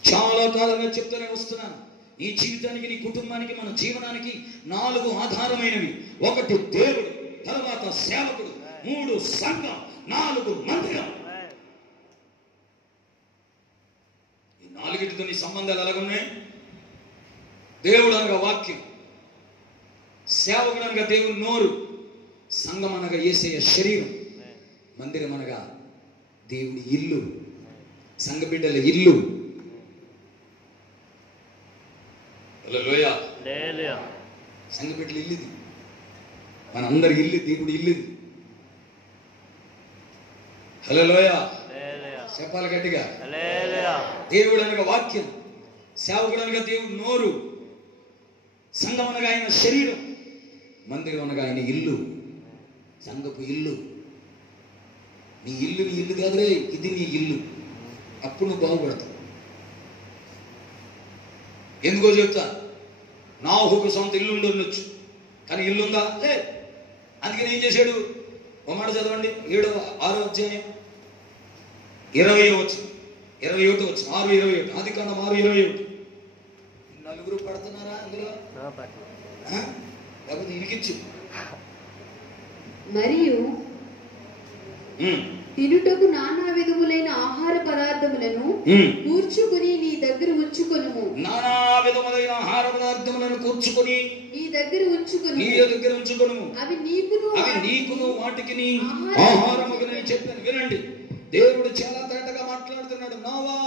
చాలా కాలంగా చెప్తానే వస్తున్నాను. నీ జీవితానికి, నీ కుటుంబానికి, మన జీవనానికి 4 ఆధారమైనవి. 1 దేవుడు, తర్వాత సేవకుడు, 3 సంఘం, 4 మందిరం. ఈ 4టితో నీ సంబంధాలు ఎలాగున్నాయి? దేవుడు అనగా వాక్యం, సేవకుడు అనగా దేవుని నోరు, సంఘం అనగా యేసయ్య శరీరం, మందిరం అనగా దేవుని ఇల్లు, సంఘ బిడ్డల ఇల్లు. హల్లెలూయా. సంఘ బిడ్డల ఇల్లు ఇది, మనందరి ఇల్లు, దేవుడి ఇల్లు. హల్లెలూయా. చెప్పాలి గట్టిగా. దేవుడు అనగా వాక్యం, సేవకుడు అనగా దేవుడు నోరు, సంఘం అనగా ఆయన శరీరం, మందిరం అనగా ఆయన ఇల్లు, సంఘపు ఇల్లు. నీ ఇల్లు నీ ఇల్లు కాదురే, ఇది నీ ఇల్లు. అప్పుడు నువ్వు బాగుపడతావు. ఎందుకో చెప్తా, నాహుకు సొంత ఇల్లు ఉండొచ్చు, కానీ ఇల్లు ఉందా? లే. అందుకని ఏం చేశాడు? ఒక మాట చదవండి, 7వ 6వ అధ్యాయం 20వ వచనం, 21వ వచనం, 6:21, ఆదికాండం 6:21. 4 పడుతున్నారా అందులో? లేకపోతే ఇరికిచ్చు. మరియు తినుటకు నానా విధములైన ఆహార పదార్థములను కూర్చుకుని నీ దగ్గర ఉంచుకొనుము. నానా విధములైన ఆహార పదార్థములను కూర్చుకొని నీ దగ్గర ఉంచుకొనుము. అవి నీకును వాటికి ఆహారముగునని చెప్పాను. వినండి, దేవుడు చాలా తేటగా మాట్లాడుతున్నాడు. నోవా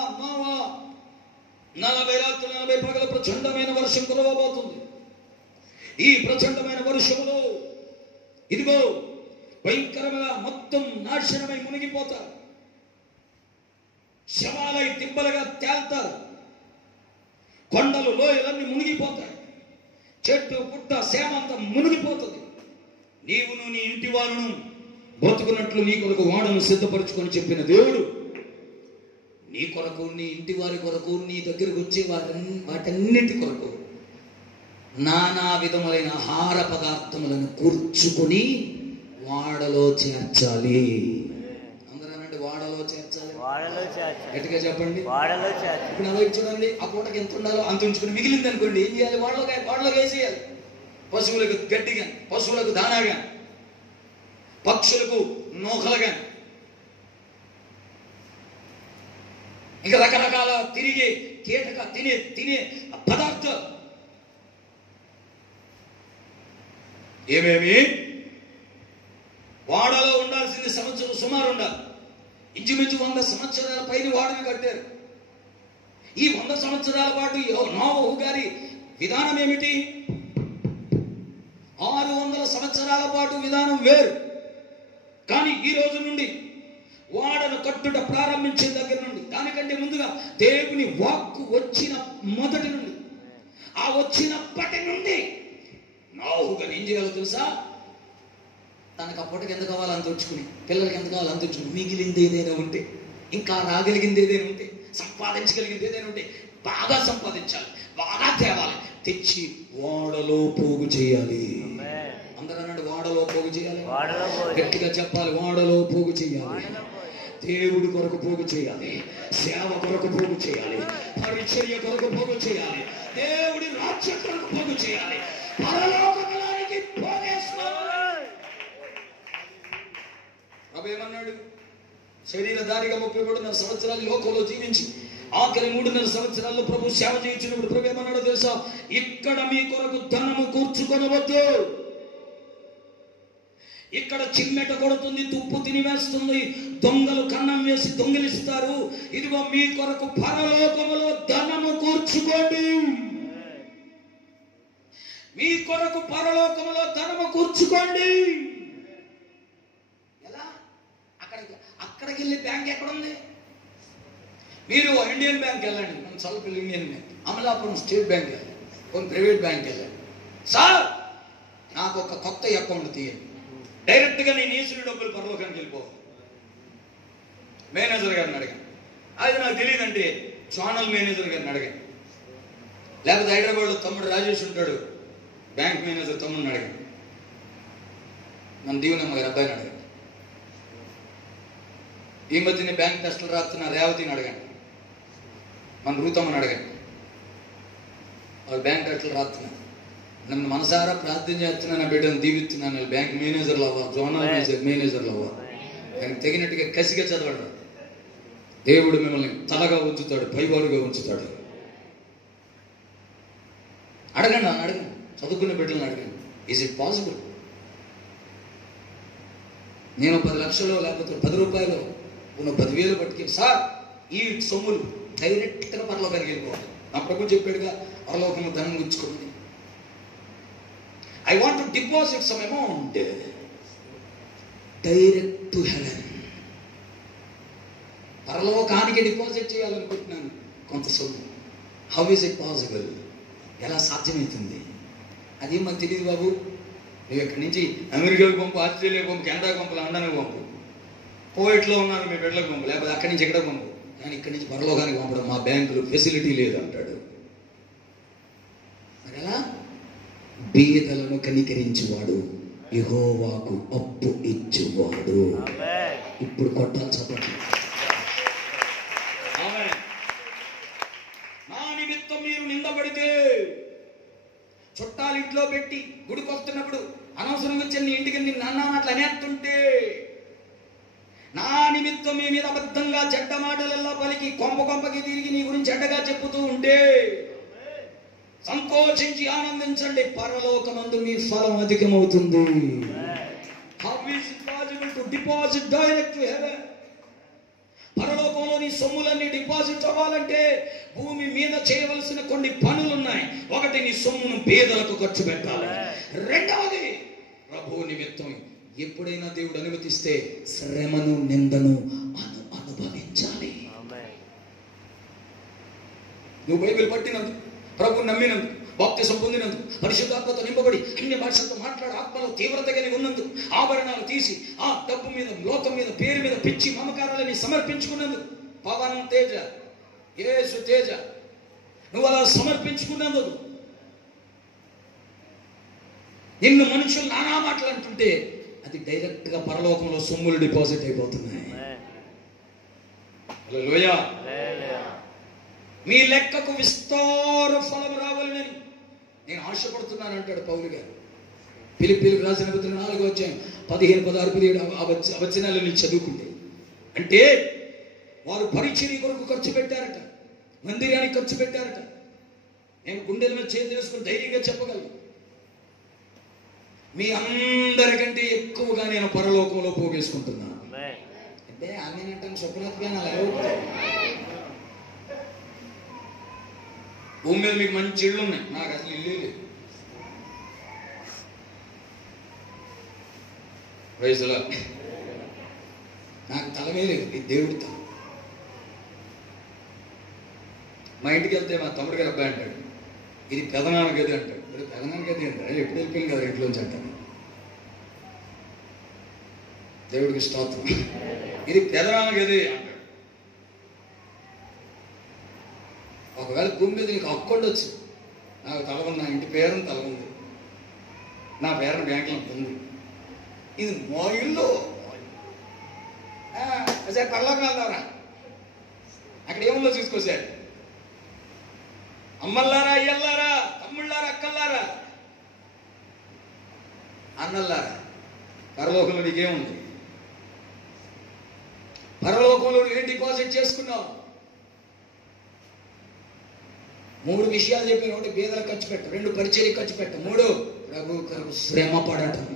40 రాత్రులు 40 పగల ప్రచండమైన వర్షం కురవబోతుంది. ఈ ప్రచండమైన వర్షములో ఇదిగో భయంకరంగా మొత్తం నాశనమై మునిగిపోతారు. శవాలై దిబ్బలుగా తేల్తారు. కొండలు లోయలన్నీ మునిగిపోతాయి. చెట్టు పుట్ట సేమంతా మునిగిపోతుంది. నీవును నీ ఇంటి వారును బ్రతుకున్నట్లు నీ కొరకు వాడను సిద్ధపరచుకొని చెప్పిన దేవుడు నీ కొరకు, నీ ఇంటి వారి కొరకు, నీ దగ్గరకు వచ్చే వాటన్నిటి కొరకు నానా విధములైన ఆహార పదార్థములను కూర్చుకొని వాడలో చేర్చాలి. అందరూ వాడలో చేర్చాలి. గట్టిగా చెప్పండి, వాడలో చేర్చాలి. ఇప్పుడు అలాగే చూడండి, ఆ పూటకి ఎంత ఉండాలో అంత ఉంచుకుని మిగిలింది అనుకోండి, ఏం చేయాలి? వాడలో వేసేయాలి. పశువులకు గడ్డిగా, పశువులకు దానాగా, పక్షులకు నూకలుగా, ఇంకా రకరకాల తిరిగే కీటక తినే పదార్థాలు ఏమేమి వాడలో ఉండాల్సింది సంవత్సరం సుమారు ఉండాలి. ఇంచుమించు 100 సంవత్సరాల పైన వాడని కట్టారు. ఈ 100 సంవత్సరాల పాటు నోవహు గారి విధానం ఏమిటి? 600 సంవత్సరాల పాటు విధానం వేరు. కానీ ఈ రోజు నుండి వాడను కట్టుట ప్రారంభించే దగ్గర నుండి, దానికంటే ముందుగా దేవుని వాక్కు వచ్చిన మొదటి నుండి, ఆ వచ్చినప్పటి నుండి నోవహు గారు ఏం చేయాలో తెలుసా? తనకు అప్పటికి ఎంత కావాలో అంత ఉంచుకుని, పిల్లలకి ఎంత కావాలో అంత ఉంచుకుని, మిగిలింది ఏదైనా ఉంటే, ఇంకా రాగలిగింది ఏదైనా ఉంటే, సంపాదించగలిగింది ఏదైనా ఉంటే బాగా సంపాదించాలి, బాగా తేవాలి, తెచ్చి వాడలో పోగు చేయాలి. అందరూ అన్నాడు వాడలో పోగు చేయాలి. గట్టిగా చెప్పాలి, వాడలో పోగు చేయాలి. దేవుడి కొరకు పోగు చేయాలి, సేవ కొరకు పోగు చేయాలి, పరిచర్య కొరకు పోగు చేయాలి, దేవుడి రాజ్యం కొరకు పోగు చేయాలి, పరలోకానికి పోగేసుకోవాలి. ఏమన్నాడు? శరీరధారిగా 33 సంవత్సరాలు లోకంలో జీవించి ఆఖరి 3.5 సంవత్సరాల్లో ప్రభు సేవ చేయించినప్పుడు ప్రభు ఏమన్నాడో తెలుసా? ఇక్కడ మీ కొరకు ధనము కూర్చుకొనవద్దు. ఇక్కడ చిమ్మెట కొడుతుంది, తుప్పు తినివేస్తుంది, దొంగలు కన్నం వేసి దొంగిలిస్తారు. ఇదిగో మీ కొరకు పరలోకములో ధనము కూర్చుకోండి. మీ కొరకు పరలోకములో ధనము కూర్చుకోండి. ఎలా? అక్కడికి వెళ్ళి బ్యాంక్ ఎక్కడుంది? మీరు ఇండియన్ బ్యాంక్ వెళ్ళండి, మన సల్పల్ Indian bank, Amalapuram state bank వెళ్ళండి, కొన్ని ప్రైవేట్ బ్యాంక్ వెళ్ళండి. సార్ నాకు ఒక కొత్త అకౌంట్ తీయండి. డైరెక్ట్గా నేను ఈశ్వరి డబ్బులు పరలోకానికి వెళ్ళిపోవాలి. మేనేజర్ గారిని అడిగాను. అది నాకు తెలియదంటే ఛానల్ మేనేజర్ గారిని అడిగాను. లేకపోతే హైదరాబాద్లో తమ్ముడు రాజేష్ ఉంటాడు, బ్యాంక్ మేనేజర్ తమ్ముడిని అడిగాను. మన దీవెనమ్మ గారి అబ్బాయిని అడిగాను. ఈ మధ్యనే బ్యాంక్ టెస్టులు రాస్తున్న రేవతిని అడిగాను. మన రూతమ్మని అడిగాను. వాళ్ళు బ్యాంక్ టెస్టులు రాస్తున్నారు. నన్ను మనసారా ప్రార్థన చేస్తున్నా, నా బిడ్డను దీవిస్తున్నాను, బ్యాంక్ మేనేజర్లు అవ్వాలి, జోనల్ మేనేజర్లు అవ్వాలి. దానికి తగినట్టుగా కసిగా చదవడం. దేవుడు మిమ్మల్ని తలగా ఉంచుతాడు, పైవాడుగా ఉంచుతాడు. అడగండి, అడగండి, చదువుకున్న బిడ్డలను అడగండి. Is it possible? నేను 10 లక్షలు లేకపోతే 10 రూపాయలు 10,000 పట్టుకెళ్ళి, సార్ ఈ సొమ్ములు డైరెక్ట్గా పరలోకానికి వెళ్ళిపోవాలి. నా ప్రభు చెప్పాడుగా, పరలోకంలో ధనం ఉంచుకోండి. I want to deposit some amount direct to heaven. పరలోకానికి డిపాజిట్ చేయాలనుకుంటున్నాను కొంత సొమ్ము. How is it possible? ఎలా సాధ్యమవుతుంది? అది మాకు తెలియదు బాబు. నువ్వు ఇక్కడి నుంచి అమెరికాకు పంపు, ఆస్ట్రేలియాకు పంపు, కెనడాకు పంపు, లండన్కి పంపు, కోవిడ్లో ఉన్నారు మీ బిడ్డలకు పంపు, లేకపోతే అక్కడి నుంచి ఎక్కడ పంపు, కానీ ఇక్కడి నుంచి పరలోకానికి పంపడం మా బ్యాంకులో ఫెసిలిటీ లేదు అంటాడు. మరి ఎలా? బీదలను కనికరించువాడు, యెహోవాకు అప్పు ఇచ్చువాడు. ఇప్పుడు కొట్టాలి చప్పట్లు. నా నిమిత్తం మీరు నిందపడితే, చుట్టాలు ఇంట్లో పెట్టి గుడికి వస్తున్నప్పుడు అనవసరంగా వచ్చి నీ ఇంటికి నిన్ను అన్నా అట్లా అనేస్తుంటే, నా నిమిత్తం మీ మీద అబద్ధంగా చెడ్డ మాటలల్లా పలికి కొంపకి తిరిగి నీ గురించి చెడ్డగా చెప్పుతూ ఉంటే సంతోషించి ఆనందించండి, పరలోకమందు మీ ఫలం అధికమవుతుంది. How is it possible to deposit direct to heaven? పరలోకంలో నీ సొమ్ములన్నీ డిపాజిట్ అవ్వాలంటే భూమి మీద చేయవలసిన కొన్ని పనులున్నాయి. ఒకటి, నీ సొమ్మును పేదలకు ఖర్చు పెట్టాలి. రెండవది, ప్రభు నిమిత్తం ఎప్పుడైనా దేవుడు అనుమతిస్తే శ్రమను నిందను అనుభవించాలి. నువ్వు బైబిల్ పట్టినందుకు, ప్రభు నమ్మినందుకు, బాప్తిసం పొందినందుకు, పరిశుద్ధాత్మతో నింపబడి అన్య భాషలతో మాట్లాడే ఆత్మలో తీవ్రత కలిగి ఉన్నందుకు, ఆభరణాలు తీసి ఆ డబ్బు మీద, లోకం మీద, పేరు మీద పిచ్చి మమకారాలని సమర్పించుకున్నందుకు, పవన్ తేజ, యేసు తేజ, నువ్వు అలా సమర్పించుకున్నందుకు నిన్ను మనుషులు నానా మాటలు అంటుంటే అది డైరెక్ట్ గా పరలోకంలో సొమ్ములు డిపాజిట్ అయిపోతున్నాయి. హల్లెలూయా. మీ లెక్కకు విస్తార ఫలం రావాలని నేను ఆశపడుతున్నాను అంటాడు పౌలు గారు. ఫిలిప్పీలకు రాసిన పత్రిక 4వ అధ్యాయం 15, 16, 17 వచనాలను చదువుకుంటే, అంటే వారు పరిచర్య కొరకు ఖర్చు పెట్టారట, మందిరానికి ఖర్చు పెట్టారట. నేను గుండెల మీద చేతి వేసుకుని ధైర్యంగా చెప్పగలను, మీ అందరికంటే ఎక్కువగా నేను పరలోకంలో పోగేసుకుంటున్నాను. అంటే ఆమెనంటే శుభ్రతగా నా భూమి మీద మీకు మంచి ఇళ్ళు ఉన్నాయి, నాకు అసలు ఇల్లే లేదు. వయసులో నాకు తల మీద లేదు, దేవుడి తల. మా ఇంటికి వెళ్తే మా తమ్ముడు గారు అబ్బాయి అంటాడు, ఇది పెదనాన్న గది అంటాడు. ఇప్పుడు పెదనాన్న గది అంటాడు, ఎప్పుడు వెళ్ళిపోయింది కదా ఇంట్లోంచి అంటాను. దేవుడికి స్తోత్రం. ఇది పెదనాన్న గది అంటాడు. ఒకవేళ భూమి మీద నీకు హక్కు ఉండొచ్చు, నాకు తల ఉంది, నా ఇంటి పేరుని తల ఉంది, నా పేరుని బ్యాంకులో ఉంది, ఇది మా ఇల్లు. ఒకసారి పర్లోకి వెళ్దాంరా, అక్కడ ఏముందో చూసుకొచ్చాడు. అమ్మల్లారా, అయ్యల్లారా, తమ్ముళ్ళారా, అక్కల్లారా, అన్నల్లారా, పరలోకంలో నీకేముంది? పరలోకంలో ఏం డిపాజిట్ చేసుకున్నావు? 3 విషయాలు చెప్పాను. 1, పేదలకు ఖర్చు పెట్ట. 2, పరిచర్య ఖర్చు పెట్ట. 3, ప్రభు కొరకు శ్రమ పడటం.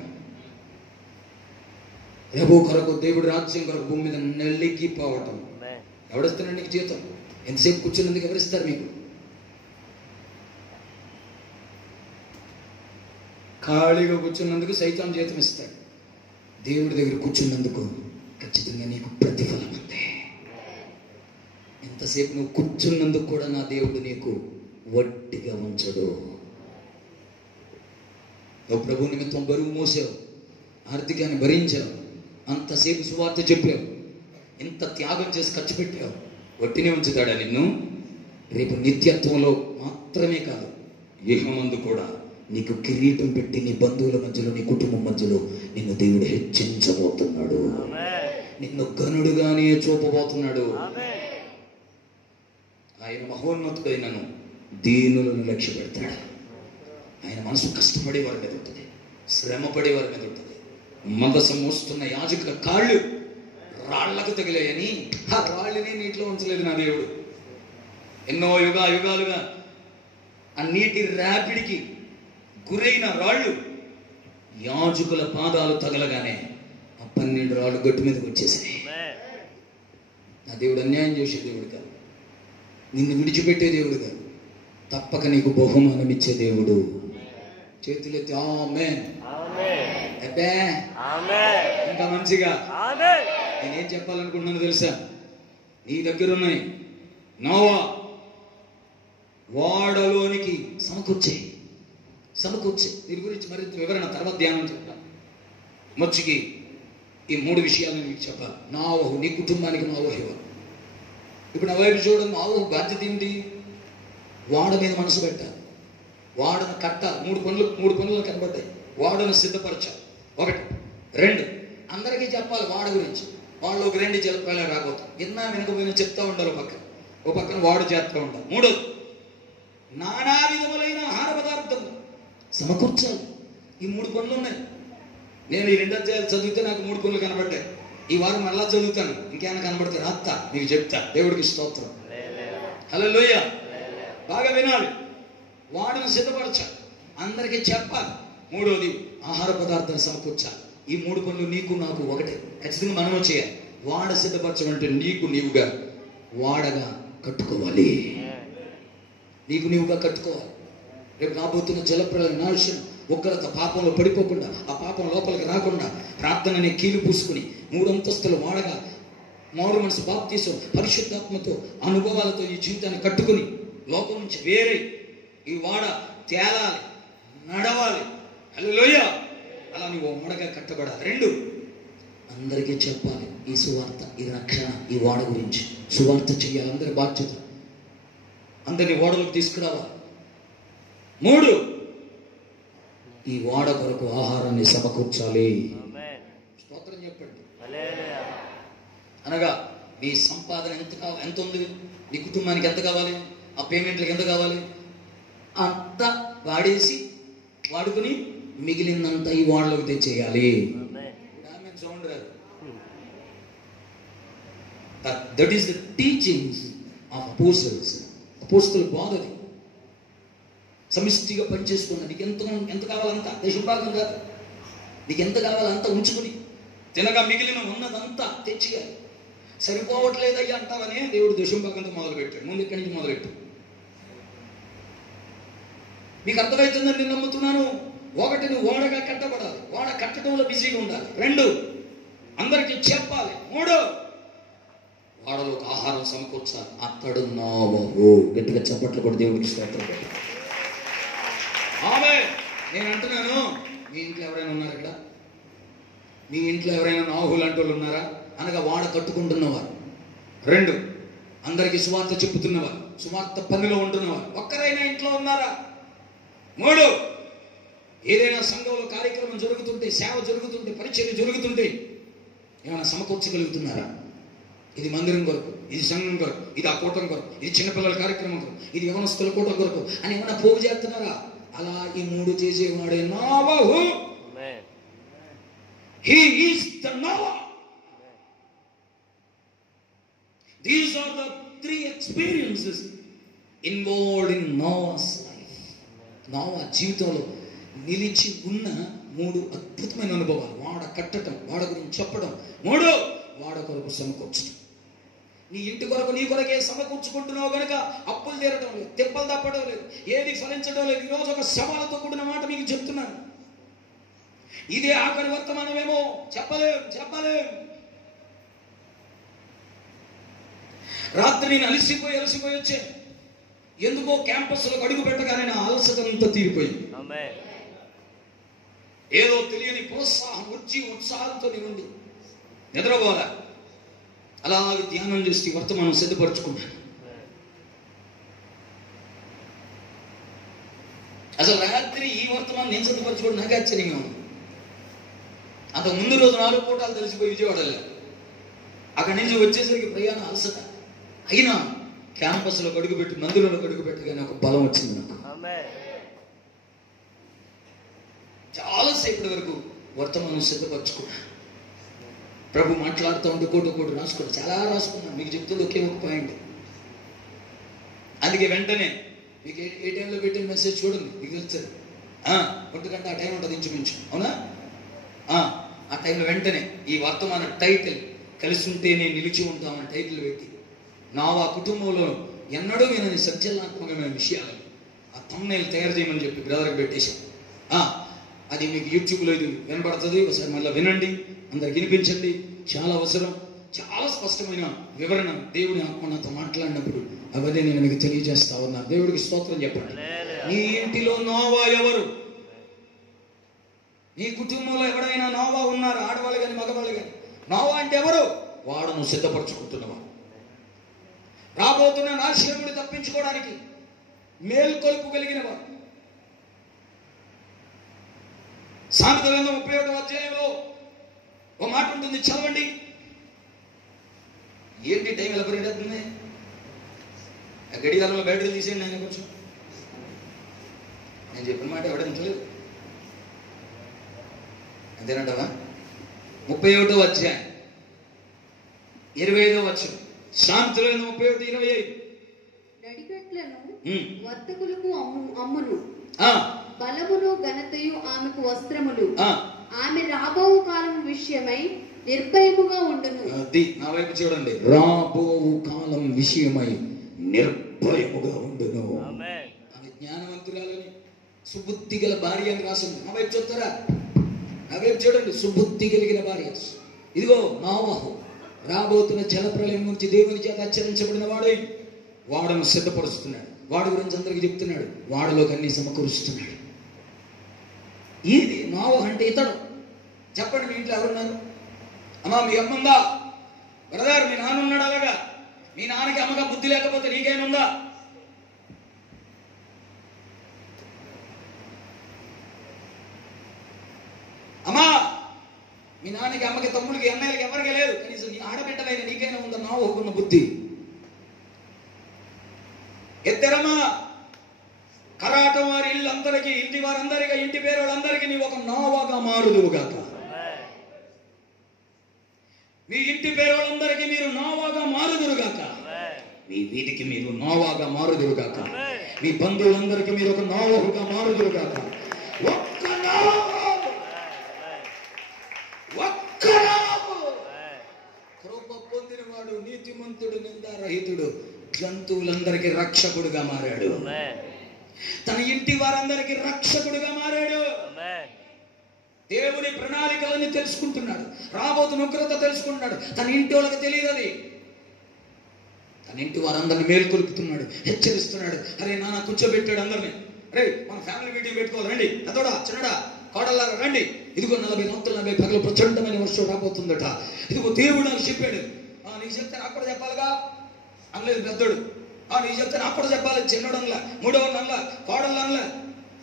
ప్రభు కొరకు, దేవుడి రాజ్యం కొరకు భూమి మీద నలిగిపోవటం. ఎవడిస్తున్నాడు నీకు జీతం? ఎంతసేపు కూర్చున్నందుకు ఎవరిస్తారు మీకు? ఖాళీగా కూర్చున్నందుకు సైతాన్ జీతం ఇస్తాడు. దేవుడి దగ్గర కూర్చున్నందుకు ఖచ్చితంగా నీకు ప్రతిఫలం అంతే. ఎంతసేపు నువ్వు కూర్చున్నందుకు కూడా నా దేవుడు నీకు వడ్డీగా ఉంచడు. నువ్వు ప్రభు నిమిత్తం బరువు మోసావు, ఆర్థికాన్ని భరించావు, అంతసేపు సువార్త చెప్పావు, ఇంత త్యాగం చేసి ఖర్చు పెట్టావు, వడ్డీనే ఉంచుతాడా నిన్ను? రేపు నిత్యత్వంలో మాత్రమే కాదు, ఇహమందు కూడా నీకు కిరీటం పెట్టి నీ బంధువుల మధ్యలో, నీ కుటుంబం మధ్యలో నిన్ను దేవుడు హెచ్చించబోతున్నాడు. నిన్ను గనుడుగానే చూపబోతున్నాడు. ఆయన మహోన్నతుడైనను దీనులను లక్ష్య పెడతాడు. ఆయన మనసు కష్టపడే వారి మీద ఉంటుంది, శ్రమ పడే వారి మీద ఉంటుంది. మందసం మోస్తున్న యాజకుల కాళ్ళు రాళ్లకు తగిలాయని ఆ రాళ్ళని నీటిలో ఉంచలేదు నా దేవుడు. ఎన్నో యుగాలుగా ఆ నీటి రాపిడికి గురైన రాళ్ళు యాజకుల పాదాలు తగలగానే ఆ 12 రాళ్ళు గట్టు మీదకి వచ్చేసాయి. నా దేవుడు అన్యాయం చేసే దేవుడు కాదు, నిన్ను విడిచిపెట్టే దేవుడు కాదు, తప్పక నీకు బహుమానం ఇచ్చే దేవుడు. చేతులెత్తి ఆమేన్. అబ్బే ఇంకా మంచిగా నేనేం చెప్పాలనుకుంటున్నాను తెలుసా? నీ దగ్గర ఉన్నాయి నోవా వాడలోనికి సమకూర్చే. దీని గురించి మరింత వివరణ తర్వాత ధ్యానం చెప్తాను. మొచ్చికి ఈ 3 విషయాలను మీకు చెప్పాలి. నోవహు, నీ కుటుంబానికి నోవహు. ఇప్పుడు నా వైపు చూడండి, నోవహు బాధ్యత ఏంటి? వాడ మీద మనసు పెట్టాలి, వాడను కట్టాలి. 3 పనులు కనబడ్డాయి. వాడను సిద్ధపరచాలి. 1, 2 అందరికీ చెప్పాలి వాడ గురించి. వాళ్ళు ఒక 2 జలపాలు రాబోతాం, విన్నా వెనకపోయినా చెప్తా ఉండాలి. ఒక పక్కన వాడు చేస్తూ ఉండాలి. 3 నానా విధములైన ఆహార పదార్థం సమకూర్చాలి. ఈ 3 పనులు ఉన్నాయి. నేను ఈ 2 అధ్యాయాలు చదివితే నాకు 3 పనులు కనబడ్డాయి. ఈ వారం మరలా చదువుతాను, ఇంకేమైనా కనబడితే రాత్తా నీకు చెప్తా. దేవుడికి స్తోత్రం. హల్లెలూయ. బాగా వినాలి. వాడను సిద్ధపరచాలి, అందరికీ చెప్పాలి. మూడోది ఆహార పదార్థాలు సమకూర్చాలి. ఈ 3 పనులు నీకు నాకు ఒకటే, ఖచ్చితంగా మనము చేయాలి. వాడ సిద్ధపరచడం అంటే నీకు నీవుగా వాడగా కట్టుకోవాలి. నీకు నీవుగా కట్టుకోవాలి. రేపు రాబోతున్న జలప్రలయం నాశనం, ఒక్కరత పాపంలో పడిపోకుండా, ఆ పాపం లోపలికి రాకుండా ప్రార్థనని కీలు పూసుకుని 3 అంతస్తులు వాడగా మారు మనసు బాప్తీసం పరిశుద్ధాత్మతో అనుభవాలతో ఈ జీవితాన్ని కట్టుకుని లోకం నుంచి వేరే ఈ వాడ తేలాలి, నడవాలి. హల్లెలూయా. అలా నువ్వు వాడగా కట్టబడాలి. 2, అందరికీ చెప్పాలి ఈ సువార్త, ఈ రక్షణ, ఈ వాడ గురించి సువార్త చెయ్యాలి. అందరి బాధ్యత, అందరినీ ఓడలోకి తీసుకురావాలి. 3, ఈ వాడ కొరకు ఆహారాన్ని సమకూర్చాలి. స్తోత్రం చెప్పండి. అనగా నీ సంపాదన ఎంత ఉంది, నీ కుటుంబానికి ఎంత కావాలి, ఆ పేమెంట్లకు ఎంత కావాలి, అంతా వాడేసి వాడుకుని మిగిలిందంతా ఈ వాడలోకి తెచ్చేయాలి. సౌండ్ రాదు. That is the teachings of apostles. అపోస్తలుల బోధది. సమిష్టిగా పనిచేసుకున్నా నీకు ఎంత కావాలంతా, దశభాగం కాదు, నీకు ఎంత కావాలంతా ఉంచుకుని తినగా మిగిలిన ఉన్నదంతా తెచ్చేయాలి. సరిపోవట్లేదయ్యా అంటావనే దేవుడు దశభాగంతో మొదలుపెట్టాడు. ముందు ఇక్కడి నుంచి మొదలెట్టు. మీకు అర్థమవుతుందని నేను నమ్ముతున్నాను. 1, నువ్వు వాడగా కట్టబడాలి, వాడ కట్టడంలో బిజీగా ఉండాలి. 2, అందరికీ చెప్పాలి. 3, వాడలోకి ఆహారం సమకూర్చాలి. అతడు నావహు. గట్టిగా చప్పట్లు కూడా దేవుడికి స్తోత్రం. నేను అంటున్నాను, మీ ఇంట్లో ఎవరైనా ఉన్నారు ఇక్కడ? మీ ఇంట్లో ఎవరైనా నాహులు అంటూ ఉన్నారా? అనగా వాడ కట్టుకుంటున్నవారు. 2, అందరికీ సువార్త చెప్పుతున్నవారు, సువార్త పనిలో ఉంటున్నవారు ఒక్కరైనా ఇంట్లో ఉన్నారా? 3, ఏదైనా సంఘంలో కార్యక్రమం జరుగుతుంటే, సేవ జరుగుతుంటే, పరిచర్య జరుగుతుంటే ఏమైనా సమకూర్చగలుగుతున్నారా? ఇది మందిరం కొరకు, ఇది సంఘం కొరకు, ఇది ఆ కూటం కొరకు, ఇది చిన్నపిల్లల కార్యక్రమం కొరకు, ఇది యవనస్తుల కూటం కొరకు అని ఏమైనా పోగు చేస్తున్నారా? అలా ఈ 3 చేసేవాడే నోవహు. He is the Noah. These are the 3 experiences involved in Noah's life. Noah జీవితంలో నిలిచి ఉన్న 3 అద్భుతమైన అనుభవాలు. వాడ కట్టడం, వాడ గురించి చెప్పడం. 3, వాడ కొరకు సమకూర్చడం. నీ ఇంటి కొరకు, నీ కొరకే సమకూర్చుకుంటున్నావు కనుక అప్పులు తీరడం లేదు, తెప్పలు తప్పడం లేదు, ఏది ఫలించడం లేదు. ఈరోజు ఒక సవాలుతో కూడిన మాట మీకు చెప్తున్నాను. ఇదే ఆఖరి వర్తమానమేమో చెప్పలేం. రాత్రి నేను అలసిపోయి వచ్చాను. ఎందుకో క్యాంపస్లో అడుగు పెట్టగానే నా అలసట అంతా తీరిపోయింది. ఏదో తెలియని ప్రోత్సాహం, ఉత్సాహంతో నేను నిద్రపోలే. అలాగే ధ్యానం చేసి వర్తమానం సిద్ధపరచుకున్నాను. అసలు రాత్రి ఈ వర్తమానం నేను సిద్ధపరచుకోవడం నాకు ఆశ్చర్యంగా ఉంది. అంత ముందు రోజు 4 పూటలు తెలిసిపోయి విజయవాడలే. అక్కడి నుంచి వచ్చేసరికి ప్రయాణం అలసట. అయినా క్యాంపస్లో అడుగుపెట్టి, మందిరంలో అడుగుపెట్టగానే ఒక బలం వచ్చింది నాకు. చాలాసేపటి వరకు వర్తమానం సిద్ధపరచుకున్నాను. ప్రభు మాట్లాడుతూ ఉంటే కోటి రాసుకున్నాను, చాలా రాసుకున్నాను. మీకు చెప్తుంది ఒకే ఒక పాయింట్. అందుకే వెంటనే మీకు ఏ టైంలో పెట్టిన మెసేజ్ చూడండి, మీకు తెలుస్తుంది. 1 గంట ఆ టైం ఉంటుంది ఇంచుమించు, అవునా? ఆ టైంలో వెంటనే ఈ వర్తమాన టైటిల్ కలిసి ఉంటే నేను నిలిచి ఉంటామని టైటిల్ పెట్టి నోవా కుటుంబంలో ఎన్నడూ వినని సంచలనాత్మకమైన విషయాలు ఆ థంబ్నెయిల్ తయారు చేయమని చెప్పి బ్రదర్కి పెట్టేశాను. అది మీకు యూట్యూబ్లో ఇది వినపడుతుంది. ఒకసారి మళ్ళీ వినండి, అందరికి వినిపించండి. చాలా అవసరం. చాలా స్పష్టమైన వివరణ దేవుడి ఆత్మ నాతో మాట్లాడినప్పుడు అవన్నీ నేను మీకు తెలియజేస్తా ఉన్నా. దేవుడికి స్తోత్రం చెప్పండి. నీ ఇంటిలో నోవా ఎవరు? నీ కుటుంబంలో ఎవరైనా నోవా ఉన్నారు? ఆడవాళ్ళు కానీ మగవాళ్ళు కానీ. నోవా అంటే ఎవరు? వాడను సిద్ధపరచుకుంటున్నవాడు, రాబోతున్న నాశనముని తప్పించుకోవడానికి మేల్కొలుపు కలిగిన వాడు. సామెత గ్రంథం 31వ అధ్యాయంలో ఒక మాట ఉంటుంది, చదవండి. ఏంటి టైం ఎలా పరిగెడుతుంది? గడియారంలో బ్యాటరీ తీసేయండి. ఆయన కొంచెం నేను చెప్పిన మాట ఎవడంటలేదు, అంతేనంటావా? 31వ అధ్యాయం 25వ వచనం. సామెతలు 31:25. నడికట్లను వర్తకులకు అమ్మును, ఆ బలమును ఘనతయు ఆమెకు వస్త్రములు. ఆ ఆమె రాబో కాలం విషయమై నిర్భయముగా ఉండును. అది నా వైపు చూడండి. రాబో కాలం విషయమై నిర్భయముగా ఉండును. ఆమె జ్ఞానవంతురాలని, సుబుద్ధి గల భార్య అని రాసింది. నా వైపు చూస్తారా? నా వైపు చూడండి. సుబుద్ధి కలిగిన భార్య. ఇదిగో నోవహు రాబోతున్న జలప్రలయం గురించి దేవుని చేత హెచ్చరించబడిన వాడు. వాడను సిద్ధపరుస్తున్నాడు. వాడి గురించి అందరికీ చెప్తున్నాడు. వాడిలోకి అన్ని సమకూరుస్తున్నాడు. ఇది నోవహు అంటే ఇతడు. చెప్పండి, మీ ఇంట్లో ఎవరున్నారు? అమ్మా, మీ అమ్మ ఉందా? బ్రదర్, మీ నాన్న ఉన్నాడు. అలాగా మీ నాన్నకి అమ్మగా బుద్ధి లేకపోతే నీకైనా ఉందా? అమ్మా, మీ నాన్నకి అమ్మకి తమ్ముడికి అన్నయ్యలకి ఎవరికి లేదు. కనీసం నీ ఆడబిడ్డలైన నీకైనా ఉందా నోవహుకున్న బుద్ధి? ఎత్తరమ్మా, కరాటం వారి ఇల్లందరికీ, ఇంటి వారందరికీ, ఇంటి పేరు వాళ్ళందరికీ నీ ఒక నోవగా మారుదువుగాక. మీ ఇంటి పేరు వాళ్ళందరికీ మీరు నోవాగా మారుదురుగాక. మీ వీధికి మీరు నోవాగా మారుదురుగాక. మీ బంధువులందరికీ మీరు ఒక నోవహుగా మారుదురుగాక. ఒక్క కృప పొందినవాడు, నీతిమంతుడు, నిందారహితుడు, జంతువులందరికీ రక్షకుడుగా మారాడు. తన ఇంటి వారందరికీ రక్షకుడుగా మారాడు. దేవుని ప్రణాళికలన్నీ తెలుసుకుంటున్నాడు. రాబోతున్న ఉగ్రత తెలుసుకుంటున్నాడు. తన ఇంటి వాళ్ళకి తెలియదు. అది తన ఇంటి వారందరిని మేల్కొలుపుతున్నాడు, హెచ్చరిస్తున్నాడు. అరే నాన్న కూర్చోబెట్టాడు అందరినీ. అరే మన ఫ్యామిలీ మీటింగ్ పెట్టుకోవాలి, రండి. అదోడా చిన్నడా కోడల్లారా రండి. ఇదిగో 40 రాత్రులు 40 పగలు ప్రచండమైన వర్షం రాబోతుందట. ఇదిగో దేవుడు నాకు చెప్పాడు. నీకు చెప్తే నాకు కూడా చెప్పాలిగా అనలేదు పెద్దోడు. నీకు చెప్తే నాకు కూడా చెప్పాలి చిన్నోడు అనలా, మూడోడు అనలా, కోడళ్ళు అనలా.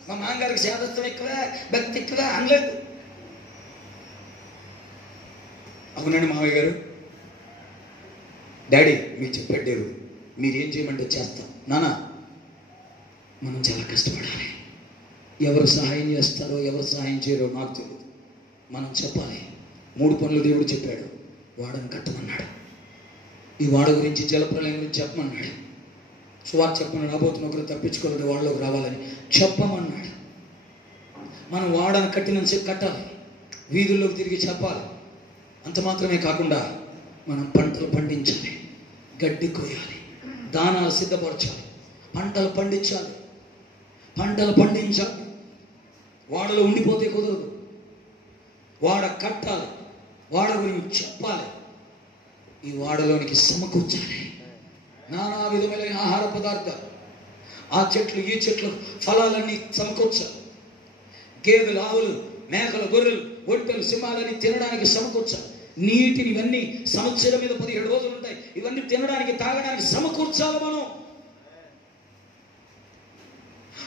మా నాన్నగారికి శాదత్వం ఎక్కువ, భక్తి ఎక్కువ అనలేదు. అవునండి మావయ్య గారు, డాడీ మీరు చెప్పాడు దేవుడు, మీరేం చేయమంటే చేస్తాం. నాన్న మనం చాలా కష్టపడాలి. ఎవరు సహాయం చేస్తారో ఎవరు సహాయం చేయరో నాకు తెలియదు. మనం చెప్పాలి. 3 పనులు దేవుడు చెప్పాడు. వాడని కట్టమన్నాడు. ఈ వాడ గురించి, జలప్రలయం గురించి చెప్పమన్నాడు. సువార్త చెప్పమన్నాడు. రాబోతున్న ఒకరు తప్పించుకోవాలంటే వాళ్ళలోకి రావాలని చెప్పమన్నాడు. మనం వాడని కట్టినంతసేపు కట్టాలి. వీధుల్లోకి తిరిగి చెప్పాలి. అంత మాత్రమే కాకుండా మనం పంటలు పండించాలి, గడ్డి కోయాలి, దానాలు సిద్ధపరచాలి, పంటలు పండించాలి. వాడలో ఉండిపోతే కుదరదు. వాడ కట్టాలి, వాడ గురించి చెప్పాలి, ఈ వాడలోనికి సమకూర్చాలి. నానా విధమైన ఆహార పదార్థాలు, ఆ చెట్లు ఈ చెట్లు ఫలాలన్నీ సమకూర్చాలి. గేదెలు, ఆవులు, మేకలు, గొర్రెలు, ఒంటెలు, సింహాలని తినడానికి సమకూర్చాలి. నీటిని ఇవన్నీ సంవత్సరం మీద 17 రోజులు ఉంటాయి. ఇవన్నీ తినడానికి, తాగడానికి సమకూర్చాలి. మనం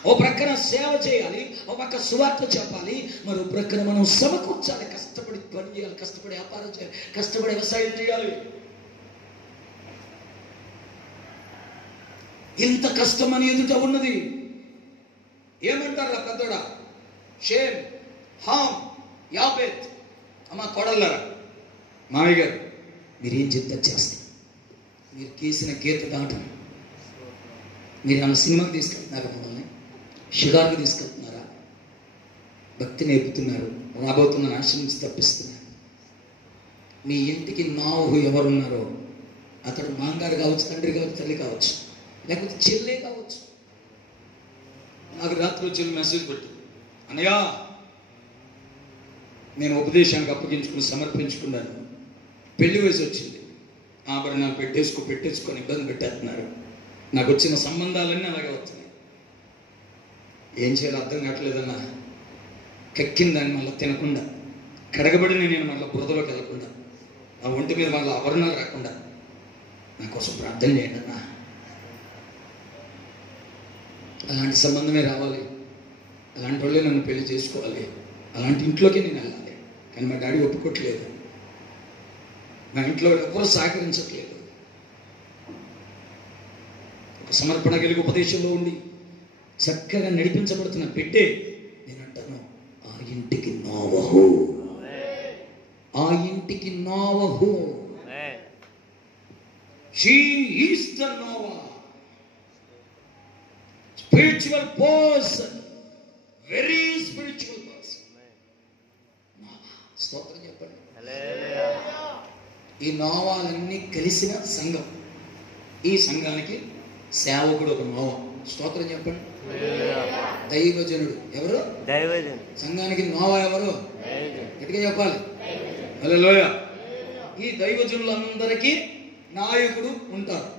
ఓ ప్రక్కన సేవ చేయాలి, ఓ పక్క సువార్త చెప్పాలి, మరో ప్రక్కన మనం సమకూర్చాలి. కష్టపడి పని చేయాలి, కష్టపడి వ్యాపారం చేయాలి, కష్టపడి వ్యవసాయం చేయాలి. ఇంత కష్టం అని ఎదుట ఉన్నది. ఏమంటారు పెద్దోడా? షేమ్, హామ్, యాబేత్. అమ్మ కొడల్లారా, మామయ్య గారు మీరేం చెప్తే చేస్తాం. మీరు గీసిన గీత దాటం. మీరు ఆమె సినిమాకి తీసుకెళ్తున్నారా? మమ్మల్ని షికార్కి తీసుకెళ్తున్నారా? భక్తి నేర్పుతున్నారు, రాబోతున్న నాశనం నుంచి తప్పిస్తున్నారు. మీ ఇంటికి నోవహు ఎవరున్నారో అతడు మాంగారు కావచ్చు, తండ్రి కావచ్చు, తల్లి కావచ్చు, లేకపోతే చెల్లె కావచ్చు. నాకు రాత్రి వచ్చి మెసేజ్ పెట్టింది, అన్నయ్య నేను ఉపదేశానికి అప్పగించుకుని సమర్పించుకున్నాను, పెళ్లి వయసు వచ్చింది, ఆభరణాలు పెట్టేసుకొని ఇబ్బంది పెట్టేస్తున్నారు, నాకు వచ్చిన సంబంధాలన్నీ అలాగే వస్తున్నాయి, ఏం చేయాలో అర్థం కావట్లేదన్నా. కక్కిన దాన్ని మళ్ళీ తినకుండా, కడగబడిన నేను మళ్ళీ బురదలోకి వెళ్ళకుండా, నా ఒంటి మీద మళ్ళీ ఆభరణాలు రాకుండా నా కోసం ప్రార్థన చేయండి అన్నా. అలాంటి సంబంధమే రావాలి, అలాంటి వాళ్ళే నన్ను పెళ్లి చేసుకోవాలి, అలాంటి ఇంట్లోకి నేను వెళ్ళాలి. కానీ మా డాడీ ఒప్పుకోవట్లేదు, మా ఇంట్లో ఎవరు సహకరించట్లేదు. ఒక సమర్పణ కలిగి ఉపదేశంలో ఉండి చక్కగా నడిపించబడుతున్న పెట్టే నేను అంటాను, ఆ ఇంటికి నోవహు, ఆ ఇంటికి నోవహు. She is the Noah. Spiritual person. Very spiritual person. స్తోత్రం చెప్పండి. ఈ నోవాలన్నీ కలిసిన సంఘం. ఈ సంఘానికి సేవకుడు ఒక నోవా. స్తోత్రం చెప్పండి. దైవజనుడు ఎవరు? దైవజనుడు. సంఘానికి నోవా ఎవరు? గట్టిగా చెప్పాలి. హల్లెలూయా. ఈ దైవజనులందరికీ నాయకుడు ఉంటారు.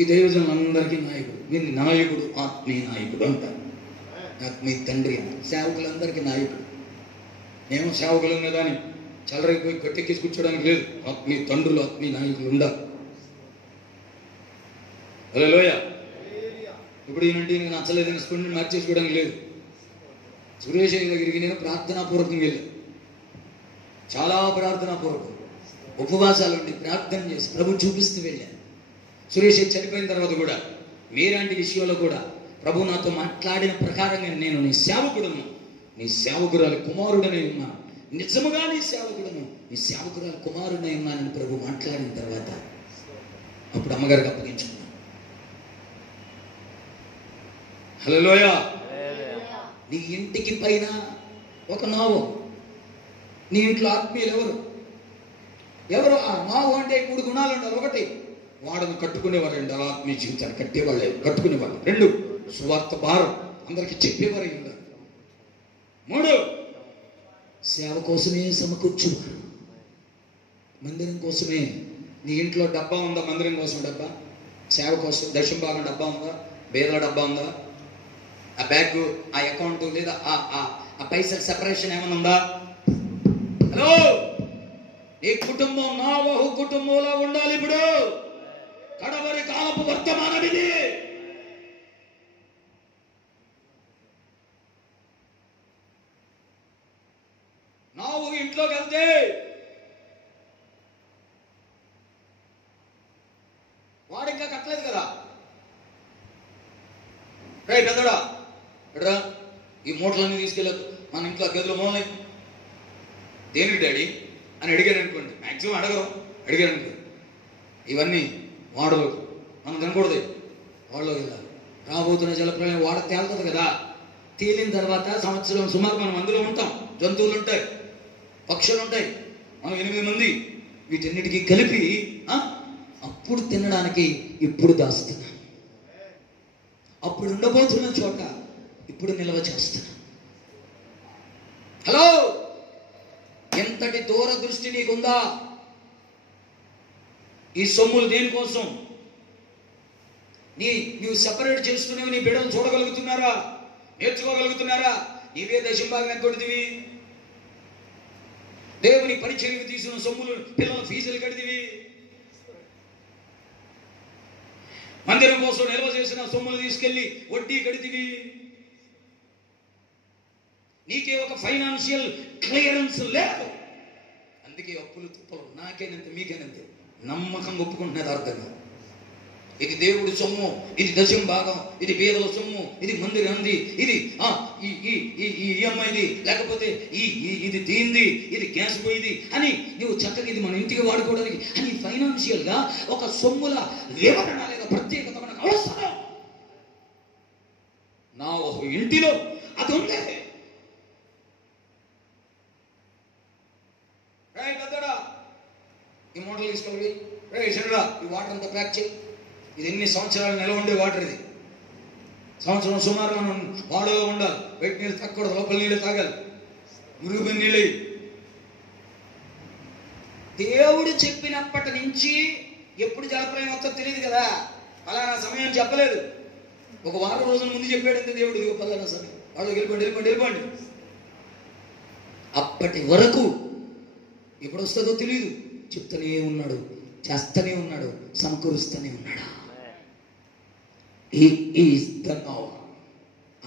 ఈ దైవజనులందరికీ నాయకుడు. వీరిని నాయకుడు, ఆత్మీయ నాయకుడు అంటారు. ఆత్మీయ తండ్రి అంటారు. సేవకులందరికీ నాయకుడు. మేము సేవకులు ఉన్నదాన్ని చల్లరైపోయి గట్టెక్కేసి కూర్చోడానికి లేదు. ఆత్మీయ తండ్రులు, ఆత్మీయ నాయకులు ఉండాలి. హల్లెలూయా. ఇప్పుడు ఈయనంటే నేను నచ్చలేదని స్పందిని మార్చేసుకోవడానికి లేదు. సురేష్ దగ్గరికి నేను ప్రార్థనాపూర్వకంగా వెళ్ళాను. చాలా ప్రార్థనాపూర్వకం ఉపవాసాలు ఉండి ప్రార్థన చేసి ప్రభు చూపిస్తూ వెళ్ళాను. సురేష్ చనిపోయిన తర్వాత కూడా మీలాంటి విషయంలో కూడా ప్రభు నాతో మాట్లాడిన ప్రకారంగా నేను నీ సేవకుడును, నీ సేవకురాలి కుమారుడనై ఉన్నాను, నిజముగా నీ సేవకుడును, నీ సేవకురాలి కుమారుడనై ఉన్నానని ప్రభు మాట్లాడిన తర్వాత అప్పుడు అమ్మగారికి అప్పగించుకున్నాను. హల్లెలూయా. నీ ఇంటికి పైన ఒక నావు. నీ ఇంట్లో ఆత్మీయులు ఎవరు? ఎవరు? ఆ నావు అంటే 3 గుణాలు ఉండాలి. 1, వాడను కట్టుకునేవారు. 2, ఆత్మీయ జీవితాన్ని కట్టేవాళ్ళే కట్టుకునేవాళ్ళు. 2, సువార్త భారం అందరికి చెప్పేవారు ఉండాలి. 3, సేవ కోసమే సమకూర్చువారు. మందిరం కోసమే. నీ ఇంట్లో డబ్బా ఉందా? మందిరం కోసం డబ్బా. సేవ కోసం దశం భాగం డబ్బా ఉందా? బేదల డబ్బా ఉందా? ఆ బ్యాగ్, ఆ అకౌంట్ లేదా ఆ పైసల సెపరేషన్ ఏమైనా ఉందా? హలో, ఈ కుటుంబం నోవహు కుటుంబంలో ఉండాలి. ఇప్పుడు కడవరి కాలపు వర్తమానం ఇది. నోవహు ఇంట్లోకి వెళ్తే వాడు ఇంకా కట్టలేదు కదా. రే పెద్దడా, ఎడరా ఈ మూటలన్నీ తీసుకెళ్ళదు మన ఇంట్లో గదిలో మూలై. దేనికి డాడీ అని అడిగారు అనుకోండి. మ్యాక్సిమం అడిగారు అనుకోండి. ఇవన్నీ వాడలో మనం తినకూడదు. వాళ్ళలోకి వెళ్ళాలి. రాబోతున్న జలప్రలయం వాడ తేలుతుంది కదా. తేలిన తర్వాత సంవత్సరం సుమారు మనం అందులో ఉంటాం. జంతువులు ఉంటాయి, పక్షులు ఉంటాయి. మనం 8 మంది. వీటన్నిటికీ కలిపి అప్పుడు తినడానికి ఇప్పుడు దాస్తున్నాం. అప్పుడు ఉండబోతున్న చోట ఇప్పుడు నిల్వ చేస్తున్నాం. హలో, ఎంతటి దూరదృష్టి నీకుందా? ఈ సొమ్ములు దేనికోసం? నీవు సెపరేట్ చేసుకునేవి నీ బిడ్డలు చూడగలుగుతున్నారా? నేర్చుకోగలుగుతున్నారా? నీవే దశంభాగం ఎంత కొడితివి? దేవుని పరిచర్యకు తీసుకున్న సొమ్ములు పిల్లల ఫీజులు కడితివి. మందిరం కోసం నిల్వ చేసిన సొమ్ములు తీసుకెళ్లి వడ్డీ కడితివి. నీకే ఒక ఫైనాన్షియల్ క్లియరెన్స్ లేదు. అందుకే అప్పులు తుప్పలు. నాకేనంతే మీకేనంతే. నమ్మకం ఒప్పుకుంటున్నది అర్థంగా. ఇది దేవుడి సొమ్ము, ఇది దశం భాగం, ఇది పేదల సొమ్ము, ఇది మందిరంది, ఇది ఈఎంఐది, లేకపోతే ఇది దీంది, ఇది గ్యాస్ పోయింది అని నువ్వు చక్కగా ఇది మన ఇంటికి వాడుకోవడానికి అని ఫైనాన్షియల్ గా ఒక సొమ్ముల వివరణ లేదా ప్రత్యేకత మనకు అవసరం. నా ఒక ఇంటిలో అది ఉంది. పెద్దడా ఈ మూటలు తీసుకోవాలి. శనుడా ఈ వాటర్ అంతా ప్యాక్ చేయి. ఇది ఎన్ని సంవత్సరాలు నిల్వ ఉండే వాటర్. ఇది సంవత్సరం సుమారు మనం వాడలో ఉండాలి. బయట నీళ్ళు తాగకూడదు, లోపల నీళ్ళు తాగాలి. మురుగుని నీళ్ళు. దేవుడు చెప్పినప్పటి నుంచి ఎప్పుడు జలప్రలయం వస్తుందో తెలియదు కదా. పలానా సమయం చెప్పలేదు. ఒక వారం రోజుల ముందు చెప్పాడంతే దేవుడు, ఇదిగో పలానా సమయం, వాళ్ళు వెళ్ళిపోండి. అప్పటి వరకు ఎప్పుడు వస్తుందో తెలియదు. చెప్తూనే ఉన్నాడు, చేస్తూనే ఉన్నాడు, సమకూరుస్తూనే ఉన్నాడు.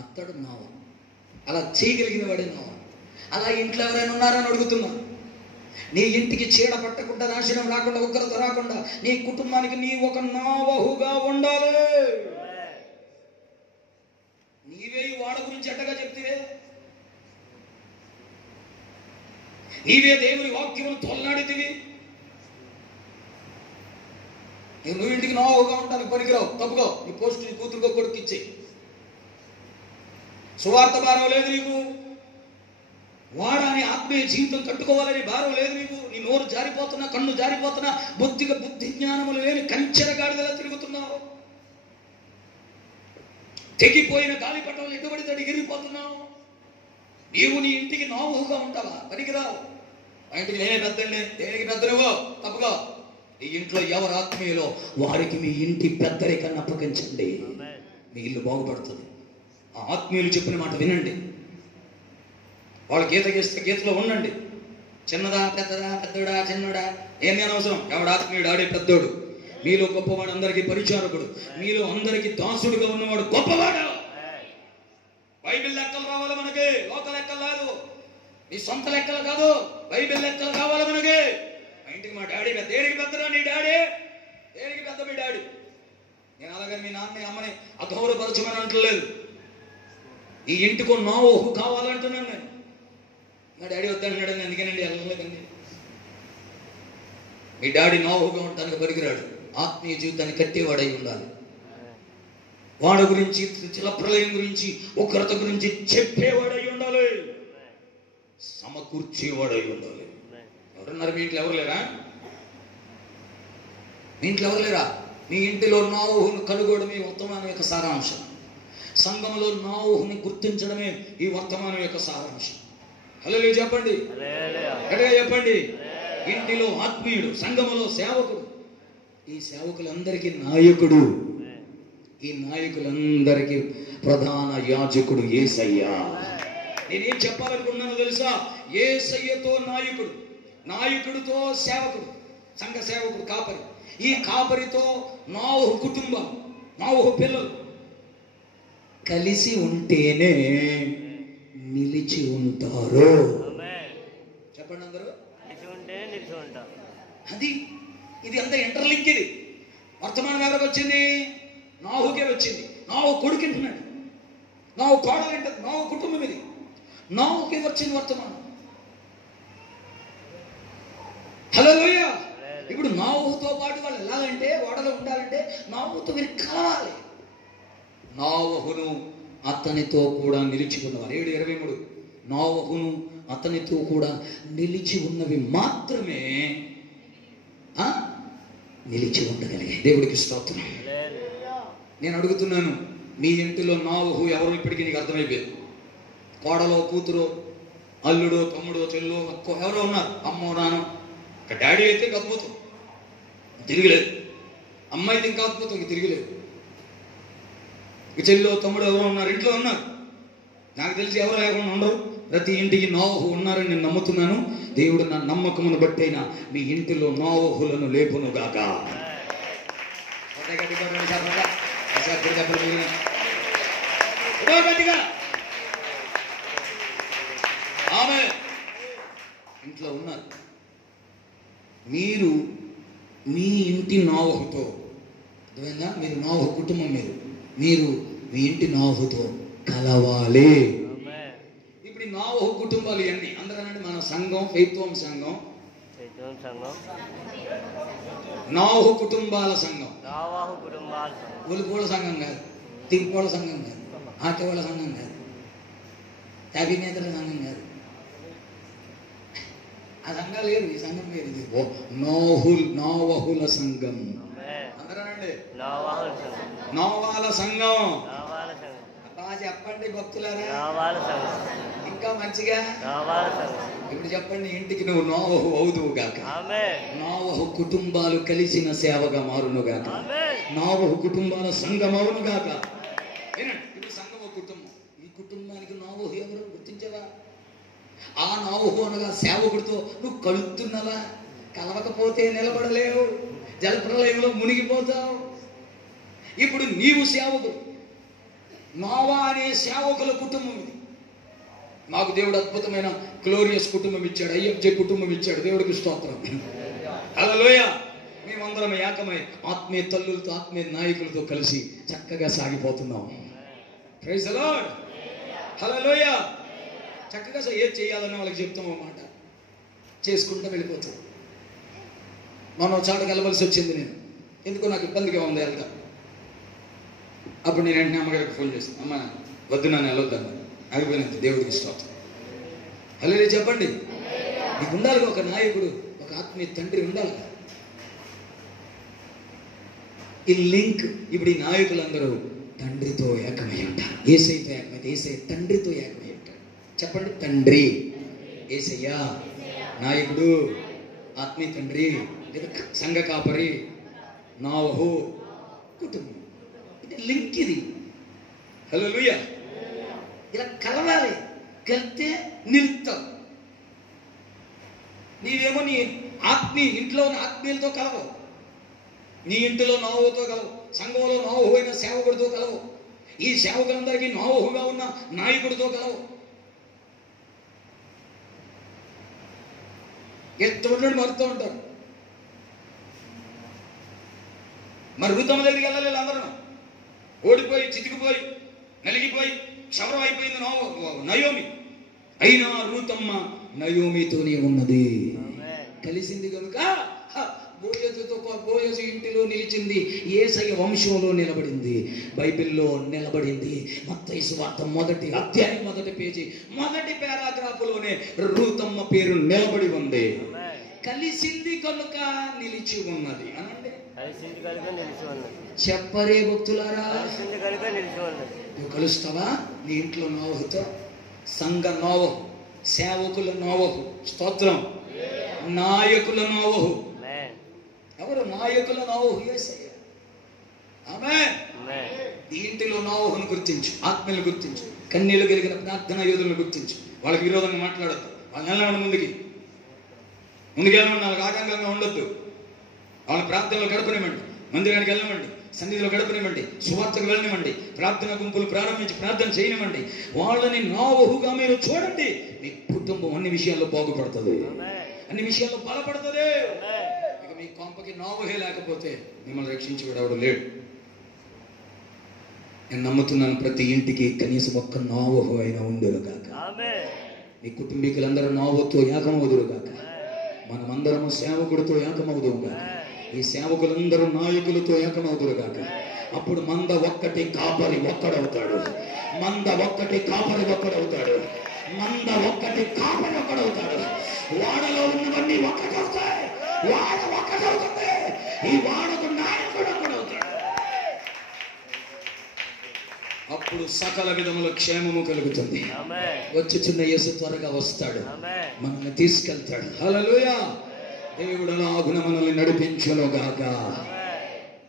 అతడు నోవా. అలా చేయగలిగిన వాడే నోవా. అలా ఇంట్లో ఎవరైనా ఉన్నారని అడుగుతున్నా. నీ ఇంటికి చీడ పట్టకుండా, నాశనం రాకుండా, ఉగ్రత రాకుండా నీ కుటుంబానికి నీ ఒక నోవహుగా ఉండాలి. నీవే ఈ వాడ గురించి ఎట్టగా చెప్తివే. నీవే దేవుని వాక్యం తొలనాడితివి. నువ్వు ఇంటికి నోవుగా ఉంటానికి పనికిరావు, తప్పుకో. నీ పోస్ట్ నీ కూతురుకో కొడుకు ఇచ్చే. సువార్త భారం లేదు నీకు, వాడని ఆత్మీయ జీవితం కట్టుకోవాలని భారం లేదు నీకు. నీ నోరు జారిపోతున్నా, కన్ను జారిపోతున్నా, బుద్ధి జ్ఞానములు లేని కంచెర గాడిదలా తిరుగుతున్నావు. తెగిపోయిన గాలిపటం ఎటుబడి తడి ఎగిరిపోతున్నావు. నీవు నీ ఇంటికి నోవుగా ఉంటావా? పనికిరావు. మా ఇంటికి నేనే పెద్దండి, దేనికి పెద్ద నువ్వు, తప్పుగా. ఈ ఇంట్లో ఎవరు ఆత్మీయులో వారికి మీ ఇంటి పెద్దరికాన్ని అప్పగించండి, మీ ఇల్లు బాగుపడుతుంది. ఆ ఆత్మీయులు చెప్పిన మాట వినండి. వాళ్ళు గీత గీస్తే గీతలో ఉండండి. చిన్నదా పెద్దదా, పెద్దోడా చిన్నోడా ఏమీ అనవసరం. ఎవడు ఆత్మీయుడు ఆడే పెద్దోడు. మీలో గొప్పవాడు అందరికీ పరిచారకుడు, మీలో అందరికీ దాసుడుగా ఉన్నవాడు గొప్పవాడు. బైబిల్ లెక్కలు రావాలి మనకి, లోక లెక్కలు కాదు, నీ సొంత లెక్కలు కాదు, బైబిల్ లెక్కలు కావాలి మనకి. మా ఇంటికి మా డాడీ పెద్ద. దేనికి పెద్దరా నీ డాడీ? దేనికి పెద్ద మీ డాడీ? నేను అలాగే మీ నాన్న అమ్మని అగౌరవపరచమని అంటలేదు. ఈ ఇంటికి నోవు కావాలంటున్నాను నేను. మా డాడీ వద్దన్నాడు, అందుకేనండి వెళ్ళలేదండి. మీ డాడీ నోవుగా ఉండటానికి పనికిరాడు. ఆత్మీయ జీవితాన్ని కట్టేవాడై ఉండాలి. వాడి గురించి, జలప్రలయం గురించి, ఉగ్రత గురించి చెప్పేవాడై ఉండాలి, సమకూర్చేవాడై ఉండాలి. ఎవరున్నారు మీ ఇంట్లో? ఎవరు లేరా? మీ ఇంట్లో ఎవరు లేరా? మీ ఇంటిలో నోవును కనుగోవడమే వర్తమానం యొక్క సారాంశం. సంఘంలో నోవుని గుర్తించడమే ఈ వర్తమానం యొక్క సారాంశం. హల్లెలూయా చెప్పండి, గట్టిగా చెప్పండి. ఇంటిలో ఆత్మీయుడు, సంఘములో సేవకుడు, ఈ సేవకులందరికీ నాయకుడు, ఈ నాయకులందరికీ ప్రధాన యాజకుడు యేసయ్య. నేనేం చెప్పాలనుకున్నానో తెలుసా? యేసయ్యతో నాయకుడు, నాయకుడితో సేవకుడు, సంఘ సేవకుడు కాపరి. ఈ కాపరితో నోవహు కుటుంబం, నోవహు పిల్లలు కలిసి ఉంటేనే నిలిచి ఉంటారు. చెప్పండి అందరూ. అది ఇది అంతా ఇంటర్లింక్. ఇది వర్తమానం ఎవరికి వచ్చింది? నోవహుకే వచ్చింది. నోవహు కొడుకు వింటున్నాడు, నోవహు కోడలు వింటుంది, నోవహు కుటుంబం ఇది. నోవహుకే వచ్చింది వర్తమానం. హల్లెలూయా. ఇప్పుడు నోవహుతో పాటు వాళ్ళు వెళ్ళాలంటే, ఓడలో ఉండాలంటే నోవహుతో మీరు కలవాలి. నోవహును అతనితో కూడా నిలిచి ఉన్నవారు. 7:23. నోవహును అతనితో కూడా నిలిచి ఉన్నవి మాత్రమే నిలిచి ఉండగలిగే. దేవుడికి స్తోత్రం. నేను అడుగుతున్నాను, మీ ఇంటిలో నోవహు ఎవరు? ఇప్పటికీ నీకు అర్థమైపోయింది. కోడలో, కూతురు, అల్లుడో, తమ్ముడో, చెల్లో, అక్కో ఎవరో ఉన్నారు. అమ్మో నాన్న. డాడీ అయితే ఇంక అద్భుతం, తిరిగిలేదు. అమ్మ అయితే ఇంకా అద్భుతం, ఇంక తిరిగిలేదు. చెల్లో, తమ్ముడు ఎవరో ఉన్నారు, ఇంట్లో ఉన్నారు. నాకు తెలిసి ఎవరు లేకుండా ఉండవు. ప్రతి ఇంటికి నోవహు ఉన్నారని నేను నమ్ముతున్నాను. దేవుడు నా నమ్మకమును బట్టైనా మీ ఇంటిలో నోవహులను లేపునుగాక. ఆమె ఇంట్లో ఉన్నారు. మీరు మీ ఇంటి నోవహుతో, అర్థమైందా? మీరు నోవహు కుటుంబం, మీరు మీ ఇంటి నోవహుతో కలవాలి. ఇప్పుడు నోవహు కుటుంబాలు ఇవన్నీ అందరనండి. మన సంఘం ఫెయిత్వం సంఘం, నోవహు కుటుంబాల సంఘం. ఒలిపోళ్ళ సంఘం కాదు, తిరుపోళ్ళ సంఘం కాదు, ఆటోళ్ళ సంఘం కాదు, అభినేతల సంఘం కాదు. ఆ సంఘాలు లేదు, ఈ సంఘం లేదు. ఇది నోవహుల సంఘం. అందరనండి, నోవాల సంఘం. బాగా చెప్పండి భక్తులారా, ఇంకా మంచిగా. ఇప్పుడు చెప్పండి, ఇంటికి నువ్వు నోవహు అవుదువు గాక. నోవహు కుటుంబాలు కలిసిన సేవగా మారును గాక. నోవహు కుటుంబాల సంఘం అవును గాక. వినండి, ఇప్పుడు సంఘం కుటుంబం. ఈ కుటుంబానికి నోవహు ఎవరు గుర్తించవా? ఆ నోవహు అనగా సేవకుడితో నువ్వు కలుస్తున్నావా? కలవకపోతే నిలబడలేవు, జలప్రలయంలో మునిగిపోతావు. ఇప్పుడు నీవు సేవకుడు. నోవా అనే సేవకుల కుటుంబం ఇది. మాకు దేవుడు అద్భుతమైన గ్లోరియస్ కుటుంబం ఇచ్చాడు, ఐఎఫ్జే కుటుంబం ఇచ్చాడు. దేవుడికి స్తోత్రం. హల్లెలూయా. మేమందరం ఏకమై ఆత్మీయ తల్లులతో, ఆత్మీయ నాయకులతో కలిసి చక్కగా సాగిపోతున్నాం. Praise the lord. హల్లెలూయా. చక్కగా ఏది చేయాలని వాళ్ళకి చెప్తాం అన్నమాట, చేసుకుంటూ వెళ్ళిపోతాం. మనం చాటుకు వెళ్ళవలసి వచ్చింది. నేను ఎందుకో నాకు ఇబ్బందిగా ఉంది వెళ్తా. అప్పుడు నేను వెంటనే అమ్మగారికి ఫోన్ చేస్తాను, అమ్మ వద్దు నన్ను వెళ్ళొద్దాను, ఆగిపోయినంత దేవుడికి ఇష్టం. హల్లెలూయా చెప్పండి. నీకు ఉండాలి ఒక నాయకుడు, ఒక ఆత్మీయ తండ్రి ఉండాలి. ఈ లింక్ ఇప్పుడు ఈ నాయకులందరూ తండ్రితో ఏకమై ఉంటారు. యేసయ్యతో ఏకమైతే యేసయ్య తండ్రితో ఏకమై ఉంటాడు. చెప్పండి, తండ్రి యేసయ్య, నాయకుడు ఆత్మీయ తండ్రి, సంఘ కాపరి, నావహు కుటుంబం. ఇది లింక్, ఇది. హల్లెలూయా. ఇలా కలవాలి, కలిస్తే నిలుస్తాం. నీవేమో నీ ఇంట్లో ఉన్న ఆత్మీయులతో కలవు, నీ ఇంటిలో నోవహుతో కలవు, సంఘంలో నోవహు అయిన సేవకుడితో కలవు, ఈ సేవకులందరికీ నోవహుగా ఉన్న నాయకుడితో కలవు. ఎత్తుడు మారుతూ ఉంటారు. మరి ఋతమ్మ దగ్గరికి వెళ్ళలేదు, అందరూ ఓడిపోయి చితికిపోయి నలిగిపోయి క్షవరం అయిపోయింది నయోమి. అయినా రూతమ్మ నయోమితోనే ఉన్నది, కలిసింది కనుక బోయజు ఇంటిలో నిలిచింది, యేసయ్య వంశంలో నిలబడింది, బైబిల్లో నిలబడింది. మత్తయి సువార్త 1వ అధ్యాయం 1వ పేజీ 1వ పారాగ్రాఫ్లోనే రూతమ్మ పేరు నిలబడి ఉంది. కలిసింది కనుక నిలిచి ఉన్నది అనండి. చెప్పరే భక్తులారా, నువ్వు కలుస్తావా నీ ఇంట్లో నోవహుతో? సంఘ నోవహు, సేవకుల నోవహు, స్తోత్రం, నాయకుల నోవహు. ఎవరు నాయకుల నోవహు? యేసయ్య. ఆమేన్. ఈ ఇంటిలో నోవహును గుర్తించు, ఆత్మలను గుర్తించు, కన్నీళ్లు కలిగిన ప్రార్థన యోధులను గుర్తించు. వాళ్ళకి విరోధంగా మాట్లాడద్దు, వాళ్ళని వెళ్ళమని ముందుకెళ్ళమండి, వాళ్ళకి ఆటంకంగా ఉండొద్దు. వాళ్ళ ప్రార్థనలో గడపనివ్వండి, మందిరానికి వెళ్ళమండి, సన్నిధిలో గడపనివ్వండి, సువార్తకు వెళ్ళనివ్వండి, ప్రార్థన గుంపులు ప్రారంభించి ప్రార్థన చేయనివ్వండి. వాళ్ళని నోవహుగా మీరు చూడండి. మీ కుటుంబం అన్ని విషయాల్లో బాగుపడుతుంది, అన్ని విషయాల్లో బలపడుతుంది. ఇక మీ కొంపకి నోవహే లేకపోతే మిమ్మల్ని రక్షించేవాడు లేడు. నేను నమ్ముతున్నాను, ప్రతి ఇంటికి కనీసం ఒక్క నోవహు అయినా ఉండేరు కాక. మీ కుటుంబీకులందరూ నోవహుతో ఏకమవుదురు కాక. మనమందరము సేవకుడితో ఏకమవుదురు కాక. ఈ సేవకులందరూ నాయకులతో ఏకమవుదురు కాక. అప్పుడు మంద ఒక్కటి కాపరి ఒక్కడవుతాడు, మంద ఒక్కటి కాపరి ఒక్కడవుతాడు, మంద ఒక్కటి కాపరి ఒక్కడవుతాడు. వాడలో ఉన్నవన్నీ ఒక్కటవుతాయి, వాడ ఒక్కటవుతుంది, ఈ వాడకు నాయకుడు ఒక్కడవుతాడు. అప్పుడు సకల విధముల క్షేమము కలుగుతుంది. వచ్చుచున్న యేసు త్వరగా వస్తాడు, మనల్ని తీసుకెళ్తాడు. హల్లెలూయా. దేవుడు అలాగున మనల్ని నడిపించును గాక.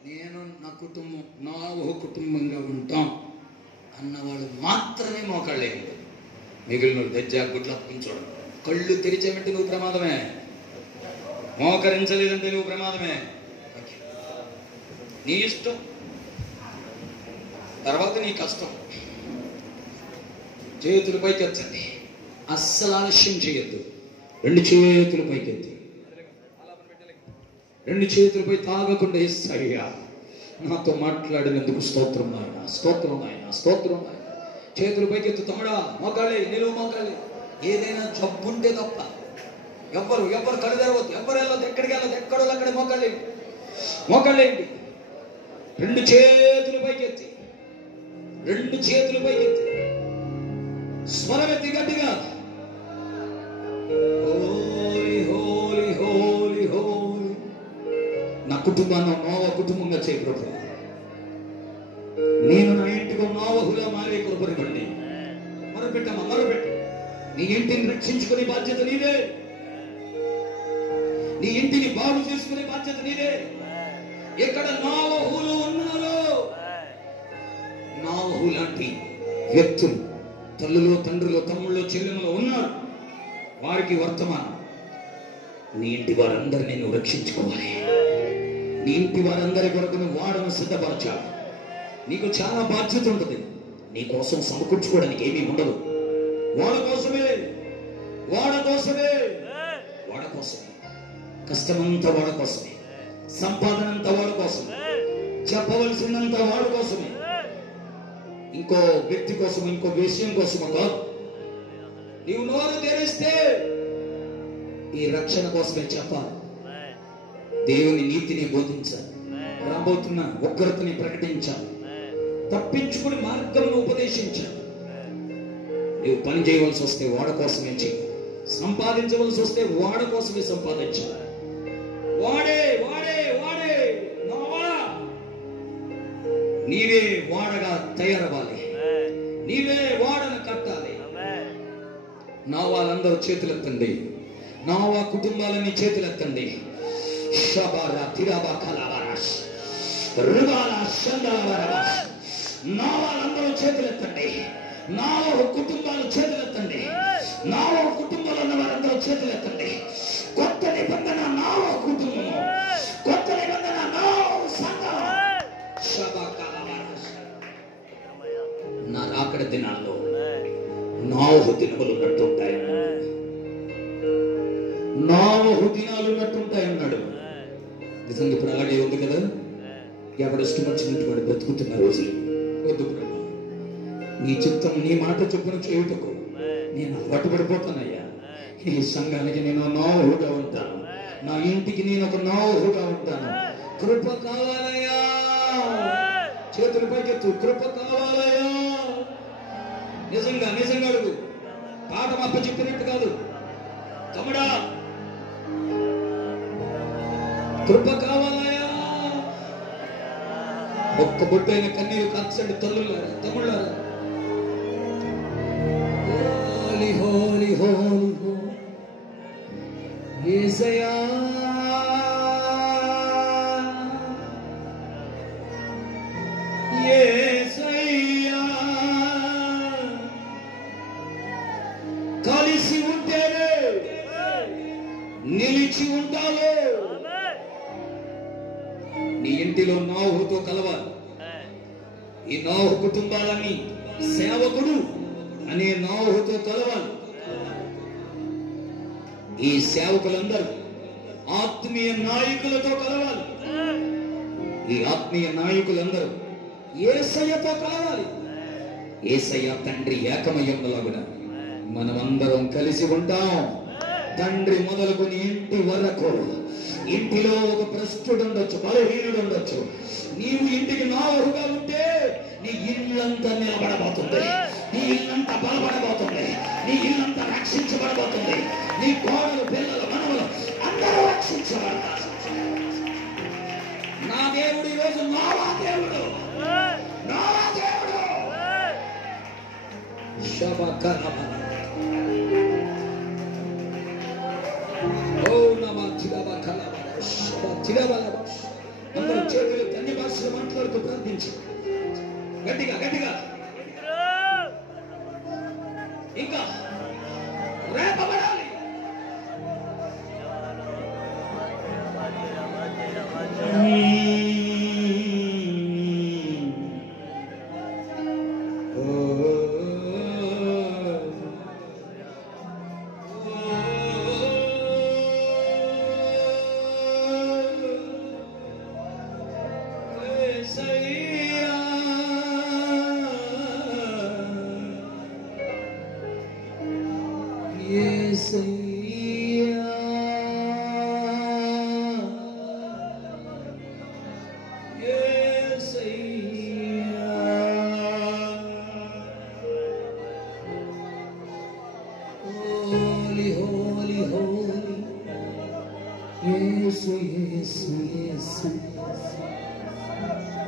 నేను నా కుటుంబం నోవహు కుటుంబంగా ఉంటాం అన్నవాడు మాత్రమే మోకాళ్ళేయండి. మిగిలిన దజ్జా గుడ్ల చూడండి. కళ్ళు తెరిచేమంటే నువ్వు ప్రమాదమే, మోకరించలేదంటే నువ్వు ప్రమాదమే. నీ ఇష్టం, తర్వాత నీ కష్టం. చేతులు పైకెత్తండి, అస్సలు ఆలస్యం చేయొద్దు. 2 చేతులు పైకెత్తి, 2 చేతులపై తాగకుండా యేసయ్యా నాతో మాట్లాడినందుకు స్తోత్రం నాయన, స్తోత్రం నాయన, స్తోత్రం నాయన. చేతులు పైకెత్తు తమ్ముడా, మోకాళ్ళే, నిలువు మోకాళ్ళే. ఏదైనా జబ్బుంటే తప్ప ఎవ్వరు కళ్ళు తెరవద్దు, ఎవ్వరు వెళ్ళదు, ఎక్కడికి వెళ్ళదు, ఎక్కడో అక్కడే మోకాళ్ళేంటి. 2 చేతులు పైకెత్తి, 2 చేతులు పైకెత్తి, స్వరమెత్తి గట్టిగా హోలీ హోలీ హోలీ హోలీ. నా కుటుంబాన్ని నోవహు కుటుంబంగా చేయ ప్రభు. నేను నా ఇంటికి నోవహులా మారే కృపనివ్వండి. మొరపెట్టమ్మా, మొరపెట్టు. నీ ఇంటిని రక్షించుకునే బాధ్యత నీదే, నీ ఇంటిని బాగు చేసుకునే బాధ్యత నీదే. ఎక్కడ నోవహులు ఉన్నారో, నోవహు లాంటి వ్యక్తులు తల్లులో, తండ్రులో, తమ్ముళ్ళు, చెల్లెములో ఉన్నారు. వారికి వర్తమానం, నీ ఇంటి వారందరినీ నువ్వు రక్షించుకోవాలి. నీ ఇంటి వారందరి కొరకు నువ్వు వాడను సిద్ధపరచాలి. నీకు చాలా బాధ్యత ఉంటుంది. నీ కోసం సమకూర్చుకోవడానికి ఏమీ ఉండదు. వాడ కోసమే, కష్టమంతా వాడ కోసమే, సంపాదన అంతా వాడ కోసమే, చెప్పవలసినంత వాడి కోసమే. ఇంకో వ్యక్తి కోసం, ఇంకో విషయం కోసమో కాదు. నీవు నోరు తెరిస్తే ఈ రక్షణ కోసమే చెప్పాలి. దేవుని నీతిని బోధించాలి, రాబోతున్న ఉగ్రతని ప్రకటించాలి, తప్పించుకుని మార్గమును ఉపదేశించాలి. నువ్వు పని చేయవలసి వస్తే వాడ కోసమే చెయ్యి, సంపాదించవలసి వస్తే వాడ కోసమే సంపాదించాలి. వాడే వాడే వాడే నా వాడ. నీవే వాడగా తయారవ్వాలి, నీవే వాడను కట్టాలి. నా వాళ్ళందరూ చేతులెత్తండి, నా వా కుటుంబాలన్నీ చేతులెత్తండి. నా వాళ్ళందరూ చేతులెత్తండి, నా కుటుంబాలు చేతులెత్తండి, నా కుటుంబాలు ఉన్న వారందరూ చేతులెత్తండి. కొత్త నిబంధన నా కుటుంబము, కొత్త నిబంధన నా సంఘం. నా రాకడ దినాల్లో నాలుగు దినములు ఉన్నట్టుంటాయి, నాలుగు దినాలు ఉన్నట్టుంటాయి అన్నాడు. నిజంగా ఇప్పుడు అలాగే ఉంది కదా. ఎవడు ఇష్టం వచ్చినట్టు వాడు బ్రతుకుతున్న రోజులు వద్దు. నీ చిత్తం నీ మాట చొప్పున చేయుటకు నేను పట్టుబడిపోతానయ్యా. ఈ సంఘానికి నేను నావుగా ఉంటాను, నా ఇంటికి నేను ఒక నావుగా ఉంటాను. కృప కావాలయ్యా, చేతులు పైకెత్తు. కృప కావాలయ్యా. నిజంగా నిజంగా అడుగు, పాఠం అప్ప చెప్పినట్టు కాదు. తమ్ముడా, కృప కావాలయ్యా. ఒక్క బొట్టైన కన్నీరు కార్చండి తల్లులారా, తమ్ముళ్ళారా. హోలీ హోలీ హోలీ యేసయ్యా, యేసయ్యా. కలిసి ఉంటేనే నిలిచి ఉంటావు. నీ ఇంటిలో నాహుతో కలవాలి. ఈ నాహు కుటుంబాలని సేవకుడు అనే నాహుతో కలవాలి. ఈ సేవకులందరూ ఆత్మీయ నాయకులతో కలవాలి. ఈ ఆత్మీయ నాయకులందరూ యేసయ్యతో కలవాలి. యేసయ్య తండ్రి ఏకమయ్యములాగున మనమందరం కలిసి ఉంటాం. తండ్రి మొదలుకొని ఇంటి వరకు. ఇంటిలో ఒక భ్రష్టుడు ఉండొచ్చు, బలహీనుడు ఉండొచ్చు. నీవు ఇంటికి నావుగా ఉంటే నీ ఇల్లంతా నిలబడబోతుంది, నీ ఇల్లంతా బలపడబోతుంది, నీ ఇల్లంతా రక్షించబడబోతుంది. నీ కోడలు, పిల్లలు, మనవలు అందరూ రక్షించబడతారు. నా దేవుడు ఈరోజు నావా దేవుడు, నావా దేవుడు. అందరూ చేతులు అన్ని భాషలు మాట్లాడుతూ ప్రార్థించి గట్టిగా గట్టిగా ఇంకా రేపబడాలి.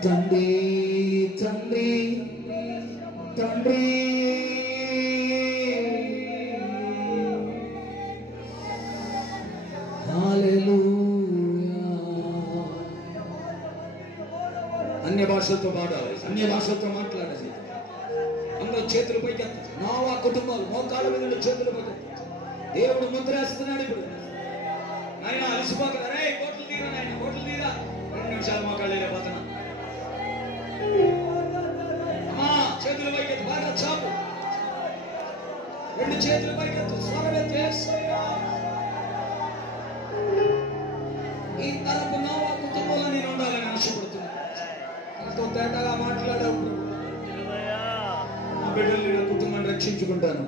తండ్రి తండ్రి తండ్రి అన్య భాషలతో పాడాలి, అన్య భాషలతో మాట్లాడాలి. అందరూ చేతులు పైకి. నావా కుటుంబాలు మోకాళ్ళ మీద చేతులు పైకి. దేవుడు ముద్రేస్తున్నాడు. ఇప్పుడు ఆయన అలసిపోతున్నా, రే కోట్లు తీరా నాయన, కోట్లు తీరా. 2 నిమిషాలు మోకాళ్ళు వెళ్ళిపోతున్నా. అమ్మా చేతులు పైకి, బాగా చాపు. 2 చేతులు పైకి. స్వరమెత్తి. ఈ తరపు నావా కుటుంబంలో నేను ఉండాలని ఆశపడుతున్నాను. నాతో తేటగా మాట్లాడేప్పుడు నా బిడ్డల్ని, నా కుటుంబాన్ని రక్షించుకుంటాను.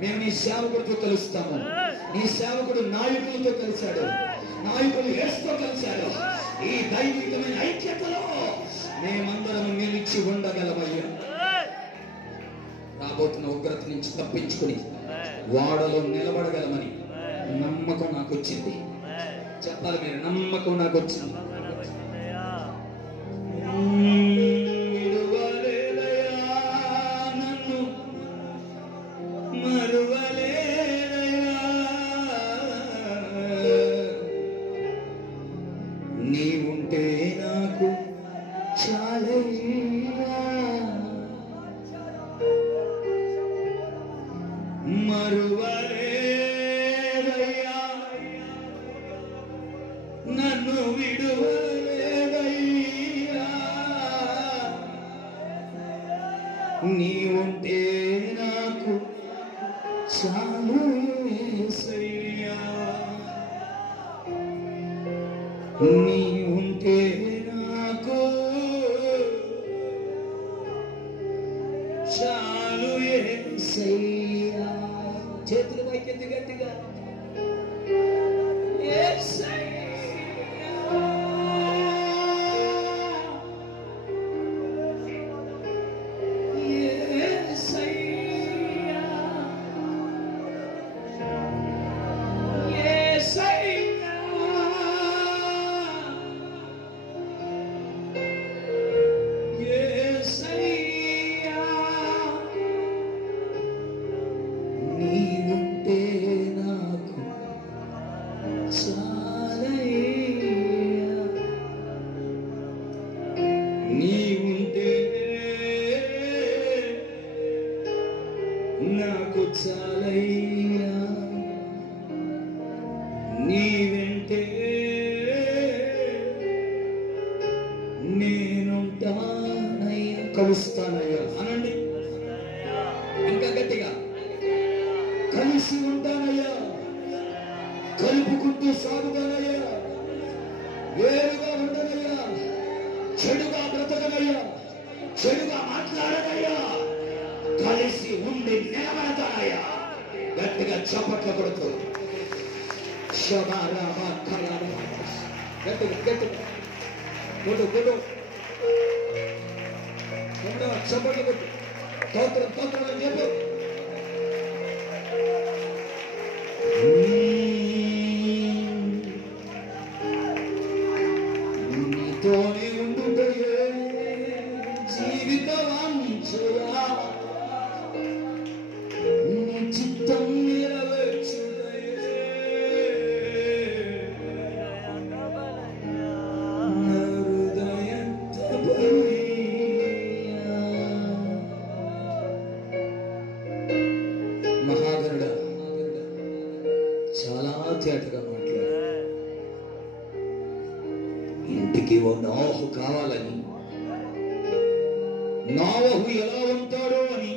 మేము నీ సేవకుడితో కలుస్తాము. నీ సేవకుడు నాయకులతో కలిశాడు, నాయకులు యేసుతో కలిశారు. ఈ దైవికమైన ఐక్యతలో మేమందరం నిలిచి ఉండగలమయ్యా. రాబోతున్న ఉగ్రత నుంచి తప్పించుకుని వాడలో నిలబడగలమని నమ్మకం నాకు వచ్చింది. చెప్పాలి మీరు, నమ్మకం నాకు వచ్చింది. నన్ను మరువలేదయా, నీవుంటే నాకు చాలయ్యా, మరువలేదయ్యా, నన్ను విడువలేదయ్యా, నీవుంటే నాకు చాలు యేసయ్యా, నీవుంటే నాకు చాలు యేసయ్యా. చేతులు పైకెత్తి గట్టిగా యేసయ్యా, యేసయ్యా, యేసయ్యా, యేసయ్యా, నీవుంటే నాకు చాలయ్యా, నీవుంటే నాకు చాలయ్యా, నీ వెంటే నేనుంటానయ్యా, కలుస్తానయ్యా అనండి ఇంకా గట్టిగా. కలిసి ఉంటానయ్యా, కలుపుకుంటూ సాగుతానయ్యా, వేరుగా ఉండనయ్యా, చెడుగా బ్రతకనయ్యా, చెడుగా మాట్లాడనయ్యా, కలిసి ఉండి నిలబడతానయ్యా. గట్టిగా చప్పట్లు కొడుతూ గట్టిగా గట్టిగా కొడు కొడు చప్పట్లు కొట్టు, తోత్రం తోత్రం అని చెప్పు. నీతోనే ఉండుటయే జీవిత వాంఛయా, నీ చిత్తం నెరవేర్చుటయే నా హృదయ తపనయ్యా. మహాగరుడా, చాలా తేటగా మాట్లాడు. ఇంటికి ఓ నోహు కావాలని, నోహు ఎలా ఉంటాడో అని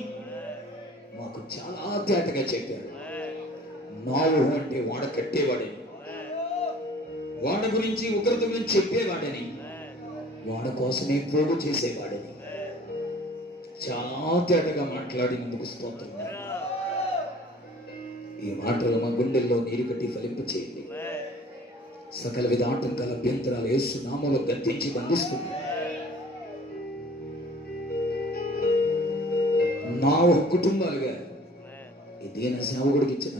మాకు చాలా తేటగా చెప్పాడు. నోహు అంటే వాడ కట్టేవాడని, వాడ గురించి ఉగ్రత గురించి చెప్పేవాడని, వాడ కోసమే పోగు చేసేవాడని చాలా తేటగా మాట్లాడినందుకు స్తోత్రం. ఈ మాటలు మా గుండెల్లో నీరు కట్టి ఫలింపు చేయండి. సకల విధ ఆటంకాల అభ్యంతరాలు యేసు నామములో గద్దించి బంధిస్తుంది. నా ఒక కుటుంబాలుగా ఈ దీన సేవకుడికి ఇచ్చిన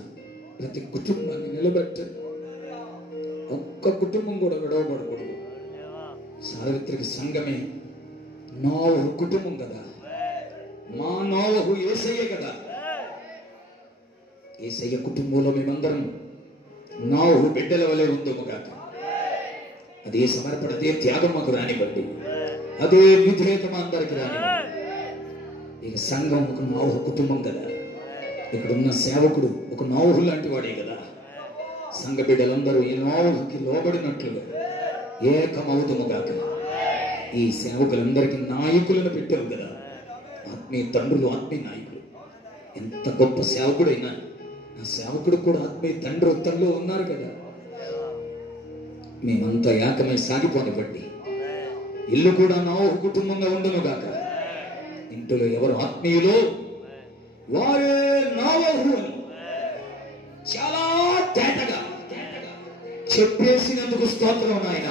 ప్రతి కుటుంబాన్ని నిలబెట్టండి. ఒక్క కుటుంబం కూడా విడవబడకూడదు. సార్వత్రిక సంఘమే నోవహు కుటుంబం కదా, మా నోవహు యేసయ్య కదా. యేసయ్య కుటుంబంలో మేమందరం నోవహు బిడ్డల వలె ఉందము కాక. అదే సమర్పణ, అదే త్యాగం మాకు రానివ్వండి, అదే విధేయత మా అందరికి రానివ్వండి. ఇక సంఘం ఒక నోవహు కుటుంబం కదా, ఇక్కడ ఉన్న సేవకుడు ఒక నోవహు లాంటి వాడే కదా. సంఘ బిడ్డలందరూ ఈ నోవహుకి లోబడినట్లుగా ఏకమవుతుము గాక. ఈ సేవకులందరికీ నాయకులను పెట్టావు కదా, ఆత్మీయ తండ్రులు, ఆత్మీయ నాయకులు. ఎంత గొప్ప సేవకుడైనా ఆ సేవకుడు కూడా ఆత్మీయ తండ్రి ఉత్తరంలో ఉన్నారు కదా. మేమంతా ఏకమై సాగిపోనివ్వండి. ఇల్లు కూడా నోవహు కుటుంబంగా ఉండును గాక. ఇంటిలో ఎవరు ఆత్మీయులో వారే నోవహు అని చాలా తేటగా చెప్పేసినందుకు స్తోత్రం నాయన.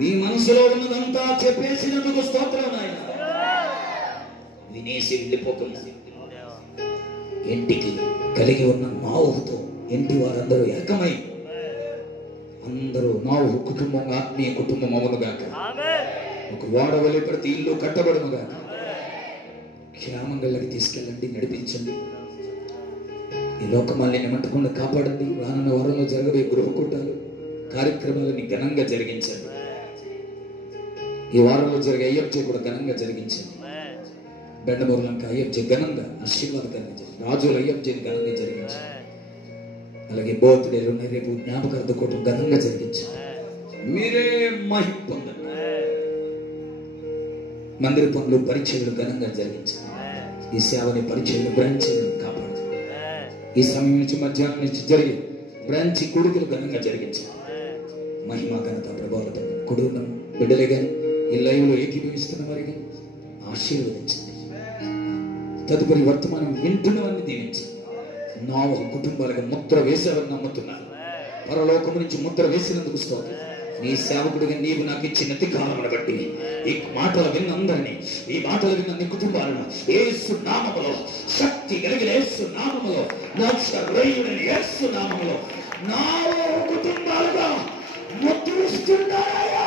నీ మనసులో ఉన్నదంతా చెప్పేసినందుకు స్తోత్రం నాయన. వినేసి వెళ్ళిపోకుండా ఇంటికి కలిగి ఉన్న నావుతో ఇంటి వారందరూ ఏకమై అందరూ నావు కుటుంబం ఆత్మీయ కుటుంబం అవునుగాక. ఒక వాడ వెళ్ళి ప్రతి ఇల్లు కట్టబడునుగాక. క్షేమంగళ్ళకి తీసుకెళ్ళండి, నడిపించండి. ఈ లోకమాల్ని నిమట్టకుండా కాపాడండి. రానున్న వారంలో జరగబోయే గృహకూటాలు కార్యక్రమాలని ఘనంగా జరిగించండి. ఈ వారంలో జరిగే అయ్యప్ప కూడా ఘనంగా జరిగించండి. బెండమూరులంక అయ్యప్ప ఘనంగా ఆశీర్వాదకరంగా జరిగింది. రాజుల అయ్యప్పని ఘనంగా జరిగించండి. అలాగే బర్త్డేలు ఉన్నాయి, రేపు జ్ఞాపకార్థ కూటం ఘనంగా జరిగించండి. మీరే మహిమ పొందండి. మందిర పనులు పరిచయలు ఘనంగా జరిగించండి. ఈ సేవని పరిచయలు బ్రాంచీలను కాపాడు. ఈ సమయం నుంచి మధ్యాహ్నం నుంచి జరిగే బ్రాంచి కొడుకులు ఘనంగా జరిగించండి. మహిమ ఘనత ప్రభావితం కొడుకున్నాం బిడ్డలే కానీ ఈ లైవ్ లో ఏకీభవిస్తున్న వారికి ఆశీర్వదించండి. తదుపరి వర్తమానం వింటున్నవన్నీ దీవించండి. నా ఒక కుటుంబాలకు ముద్ర వేసావని నమ్ముతున్నాను. పరలోకం నుంచి ముద్ర వేసినందుకు స్తోత్రం. నీ సేవకుడిగా నీవు నాకు ఇచ్చిన అధికారమును బట్టి ఈ మాటలు విన్న అందరినీ, ఈ మాటలు విన్న నీ కుటుంబాలను యేసు నామములో, శక్తి కలిగిన యేసు నామములో, నాశరయుడైన యేసు నామములో నా కుటుంబాలుగా ముద్రిస్తున్నాయా.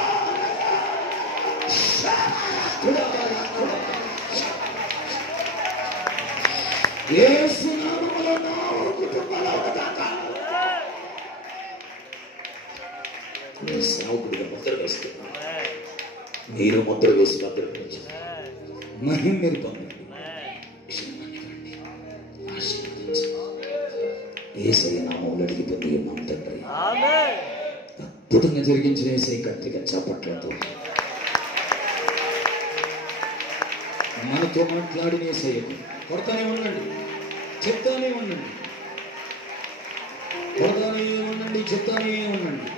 యేసు నామములో నా కుటుంబాలు సేవకుడిగా ముద్ర వేస్తున్నా. మీరు ముద్ర వేసి భద్రపరచు. మహిమ మీరు పొందండి. యేసయ్య నామములో అడిగి పొంది ఉన్నాం తండ్రి. అద్భుతంగా జరిగించిన యేసయ్య గట్టిగా చప్పట్లతో మనతో మాట్లాడిన యేసయ్యకు కొడతానే ఉండండి, చెప్తానే ఉండండి, కొడతానే ఉండండి, చెప్తానే ఉండండి.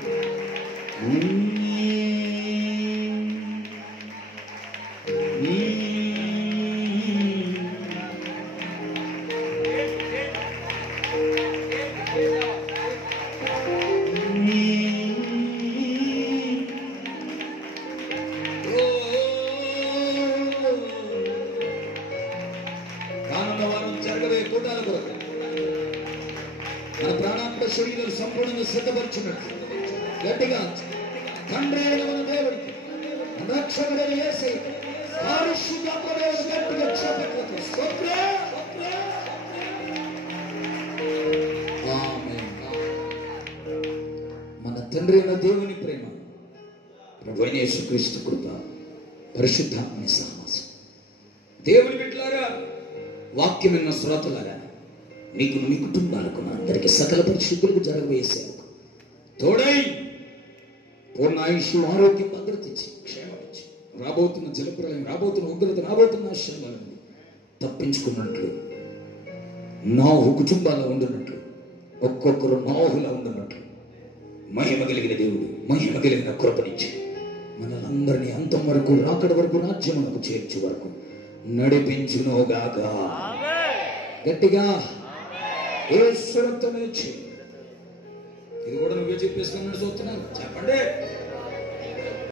మన ప్రాణాత్మ శరీరాలు సంపూర్ణంగా సిద్ధపరచున్నట్టు గట్టిగా తండ్రి అయిన మన దేవుడికి రక్షకుడైన యేసయ్య పరిశుద్ధాత్మ దేవుడు గట్టిగా చప్పట్లతో స్తోత్రం. ఆమేన్. మన తండ్రి అయిన దేవుని ప్రేమ, ప్రభువైన యేసుక్రీస్తు కృప, పరిశుద్ధాత్మ సహవాసం. దేవుని బిడ్డలారా, వాక్యం విన్న శ్రోతలారా, నీకు నీ కుటుంబాలకు అందరికీ సకల పరిశుద్ధులకు జరగబోయే సేవకు తోడై పూర్ణ ఆయుష్యం, ఆరోగ్యం, భద్రత ఇచ్చి క్షేమమిచ్చి రాబోతున్న జలప్రలయం, రాబోతున్న ఉగ్రత, రాబోతున్న ఆశ్రమాల నుండి తప్పించుకున్నట్లు, నాహు కుటుంబాల్లో ఉండున్నట్లు, ఒక్కొక్కరు నాహులా ఉండున్నట్లు మహిమ కలిగిన దేవుడు మహిమ కలిగిన కృపనిచ్చి మనలందరినీ అంతం వరకు, రాకడ వరకు, రాజ్యమునకు చేర్చు వరకు నడిపించునుగాక. గట్టిగా యేసు రక్తమే చేయి. ఇది కూడా నువ్వే చెప్పేసుకున్నాడు చూస్తున్నాను చెప్పండి.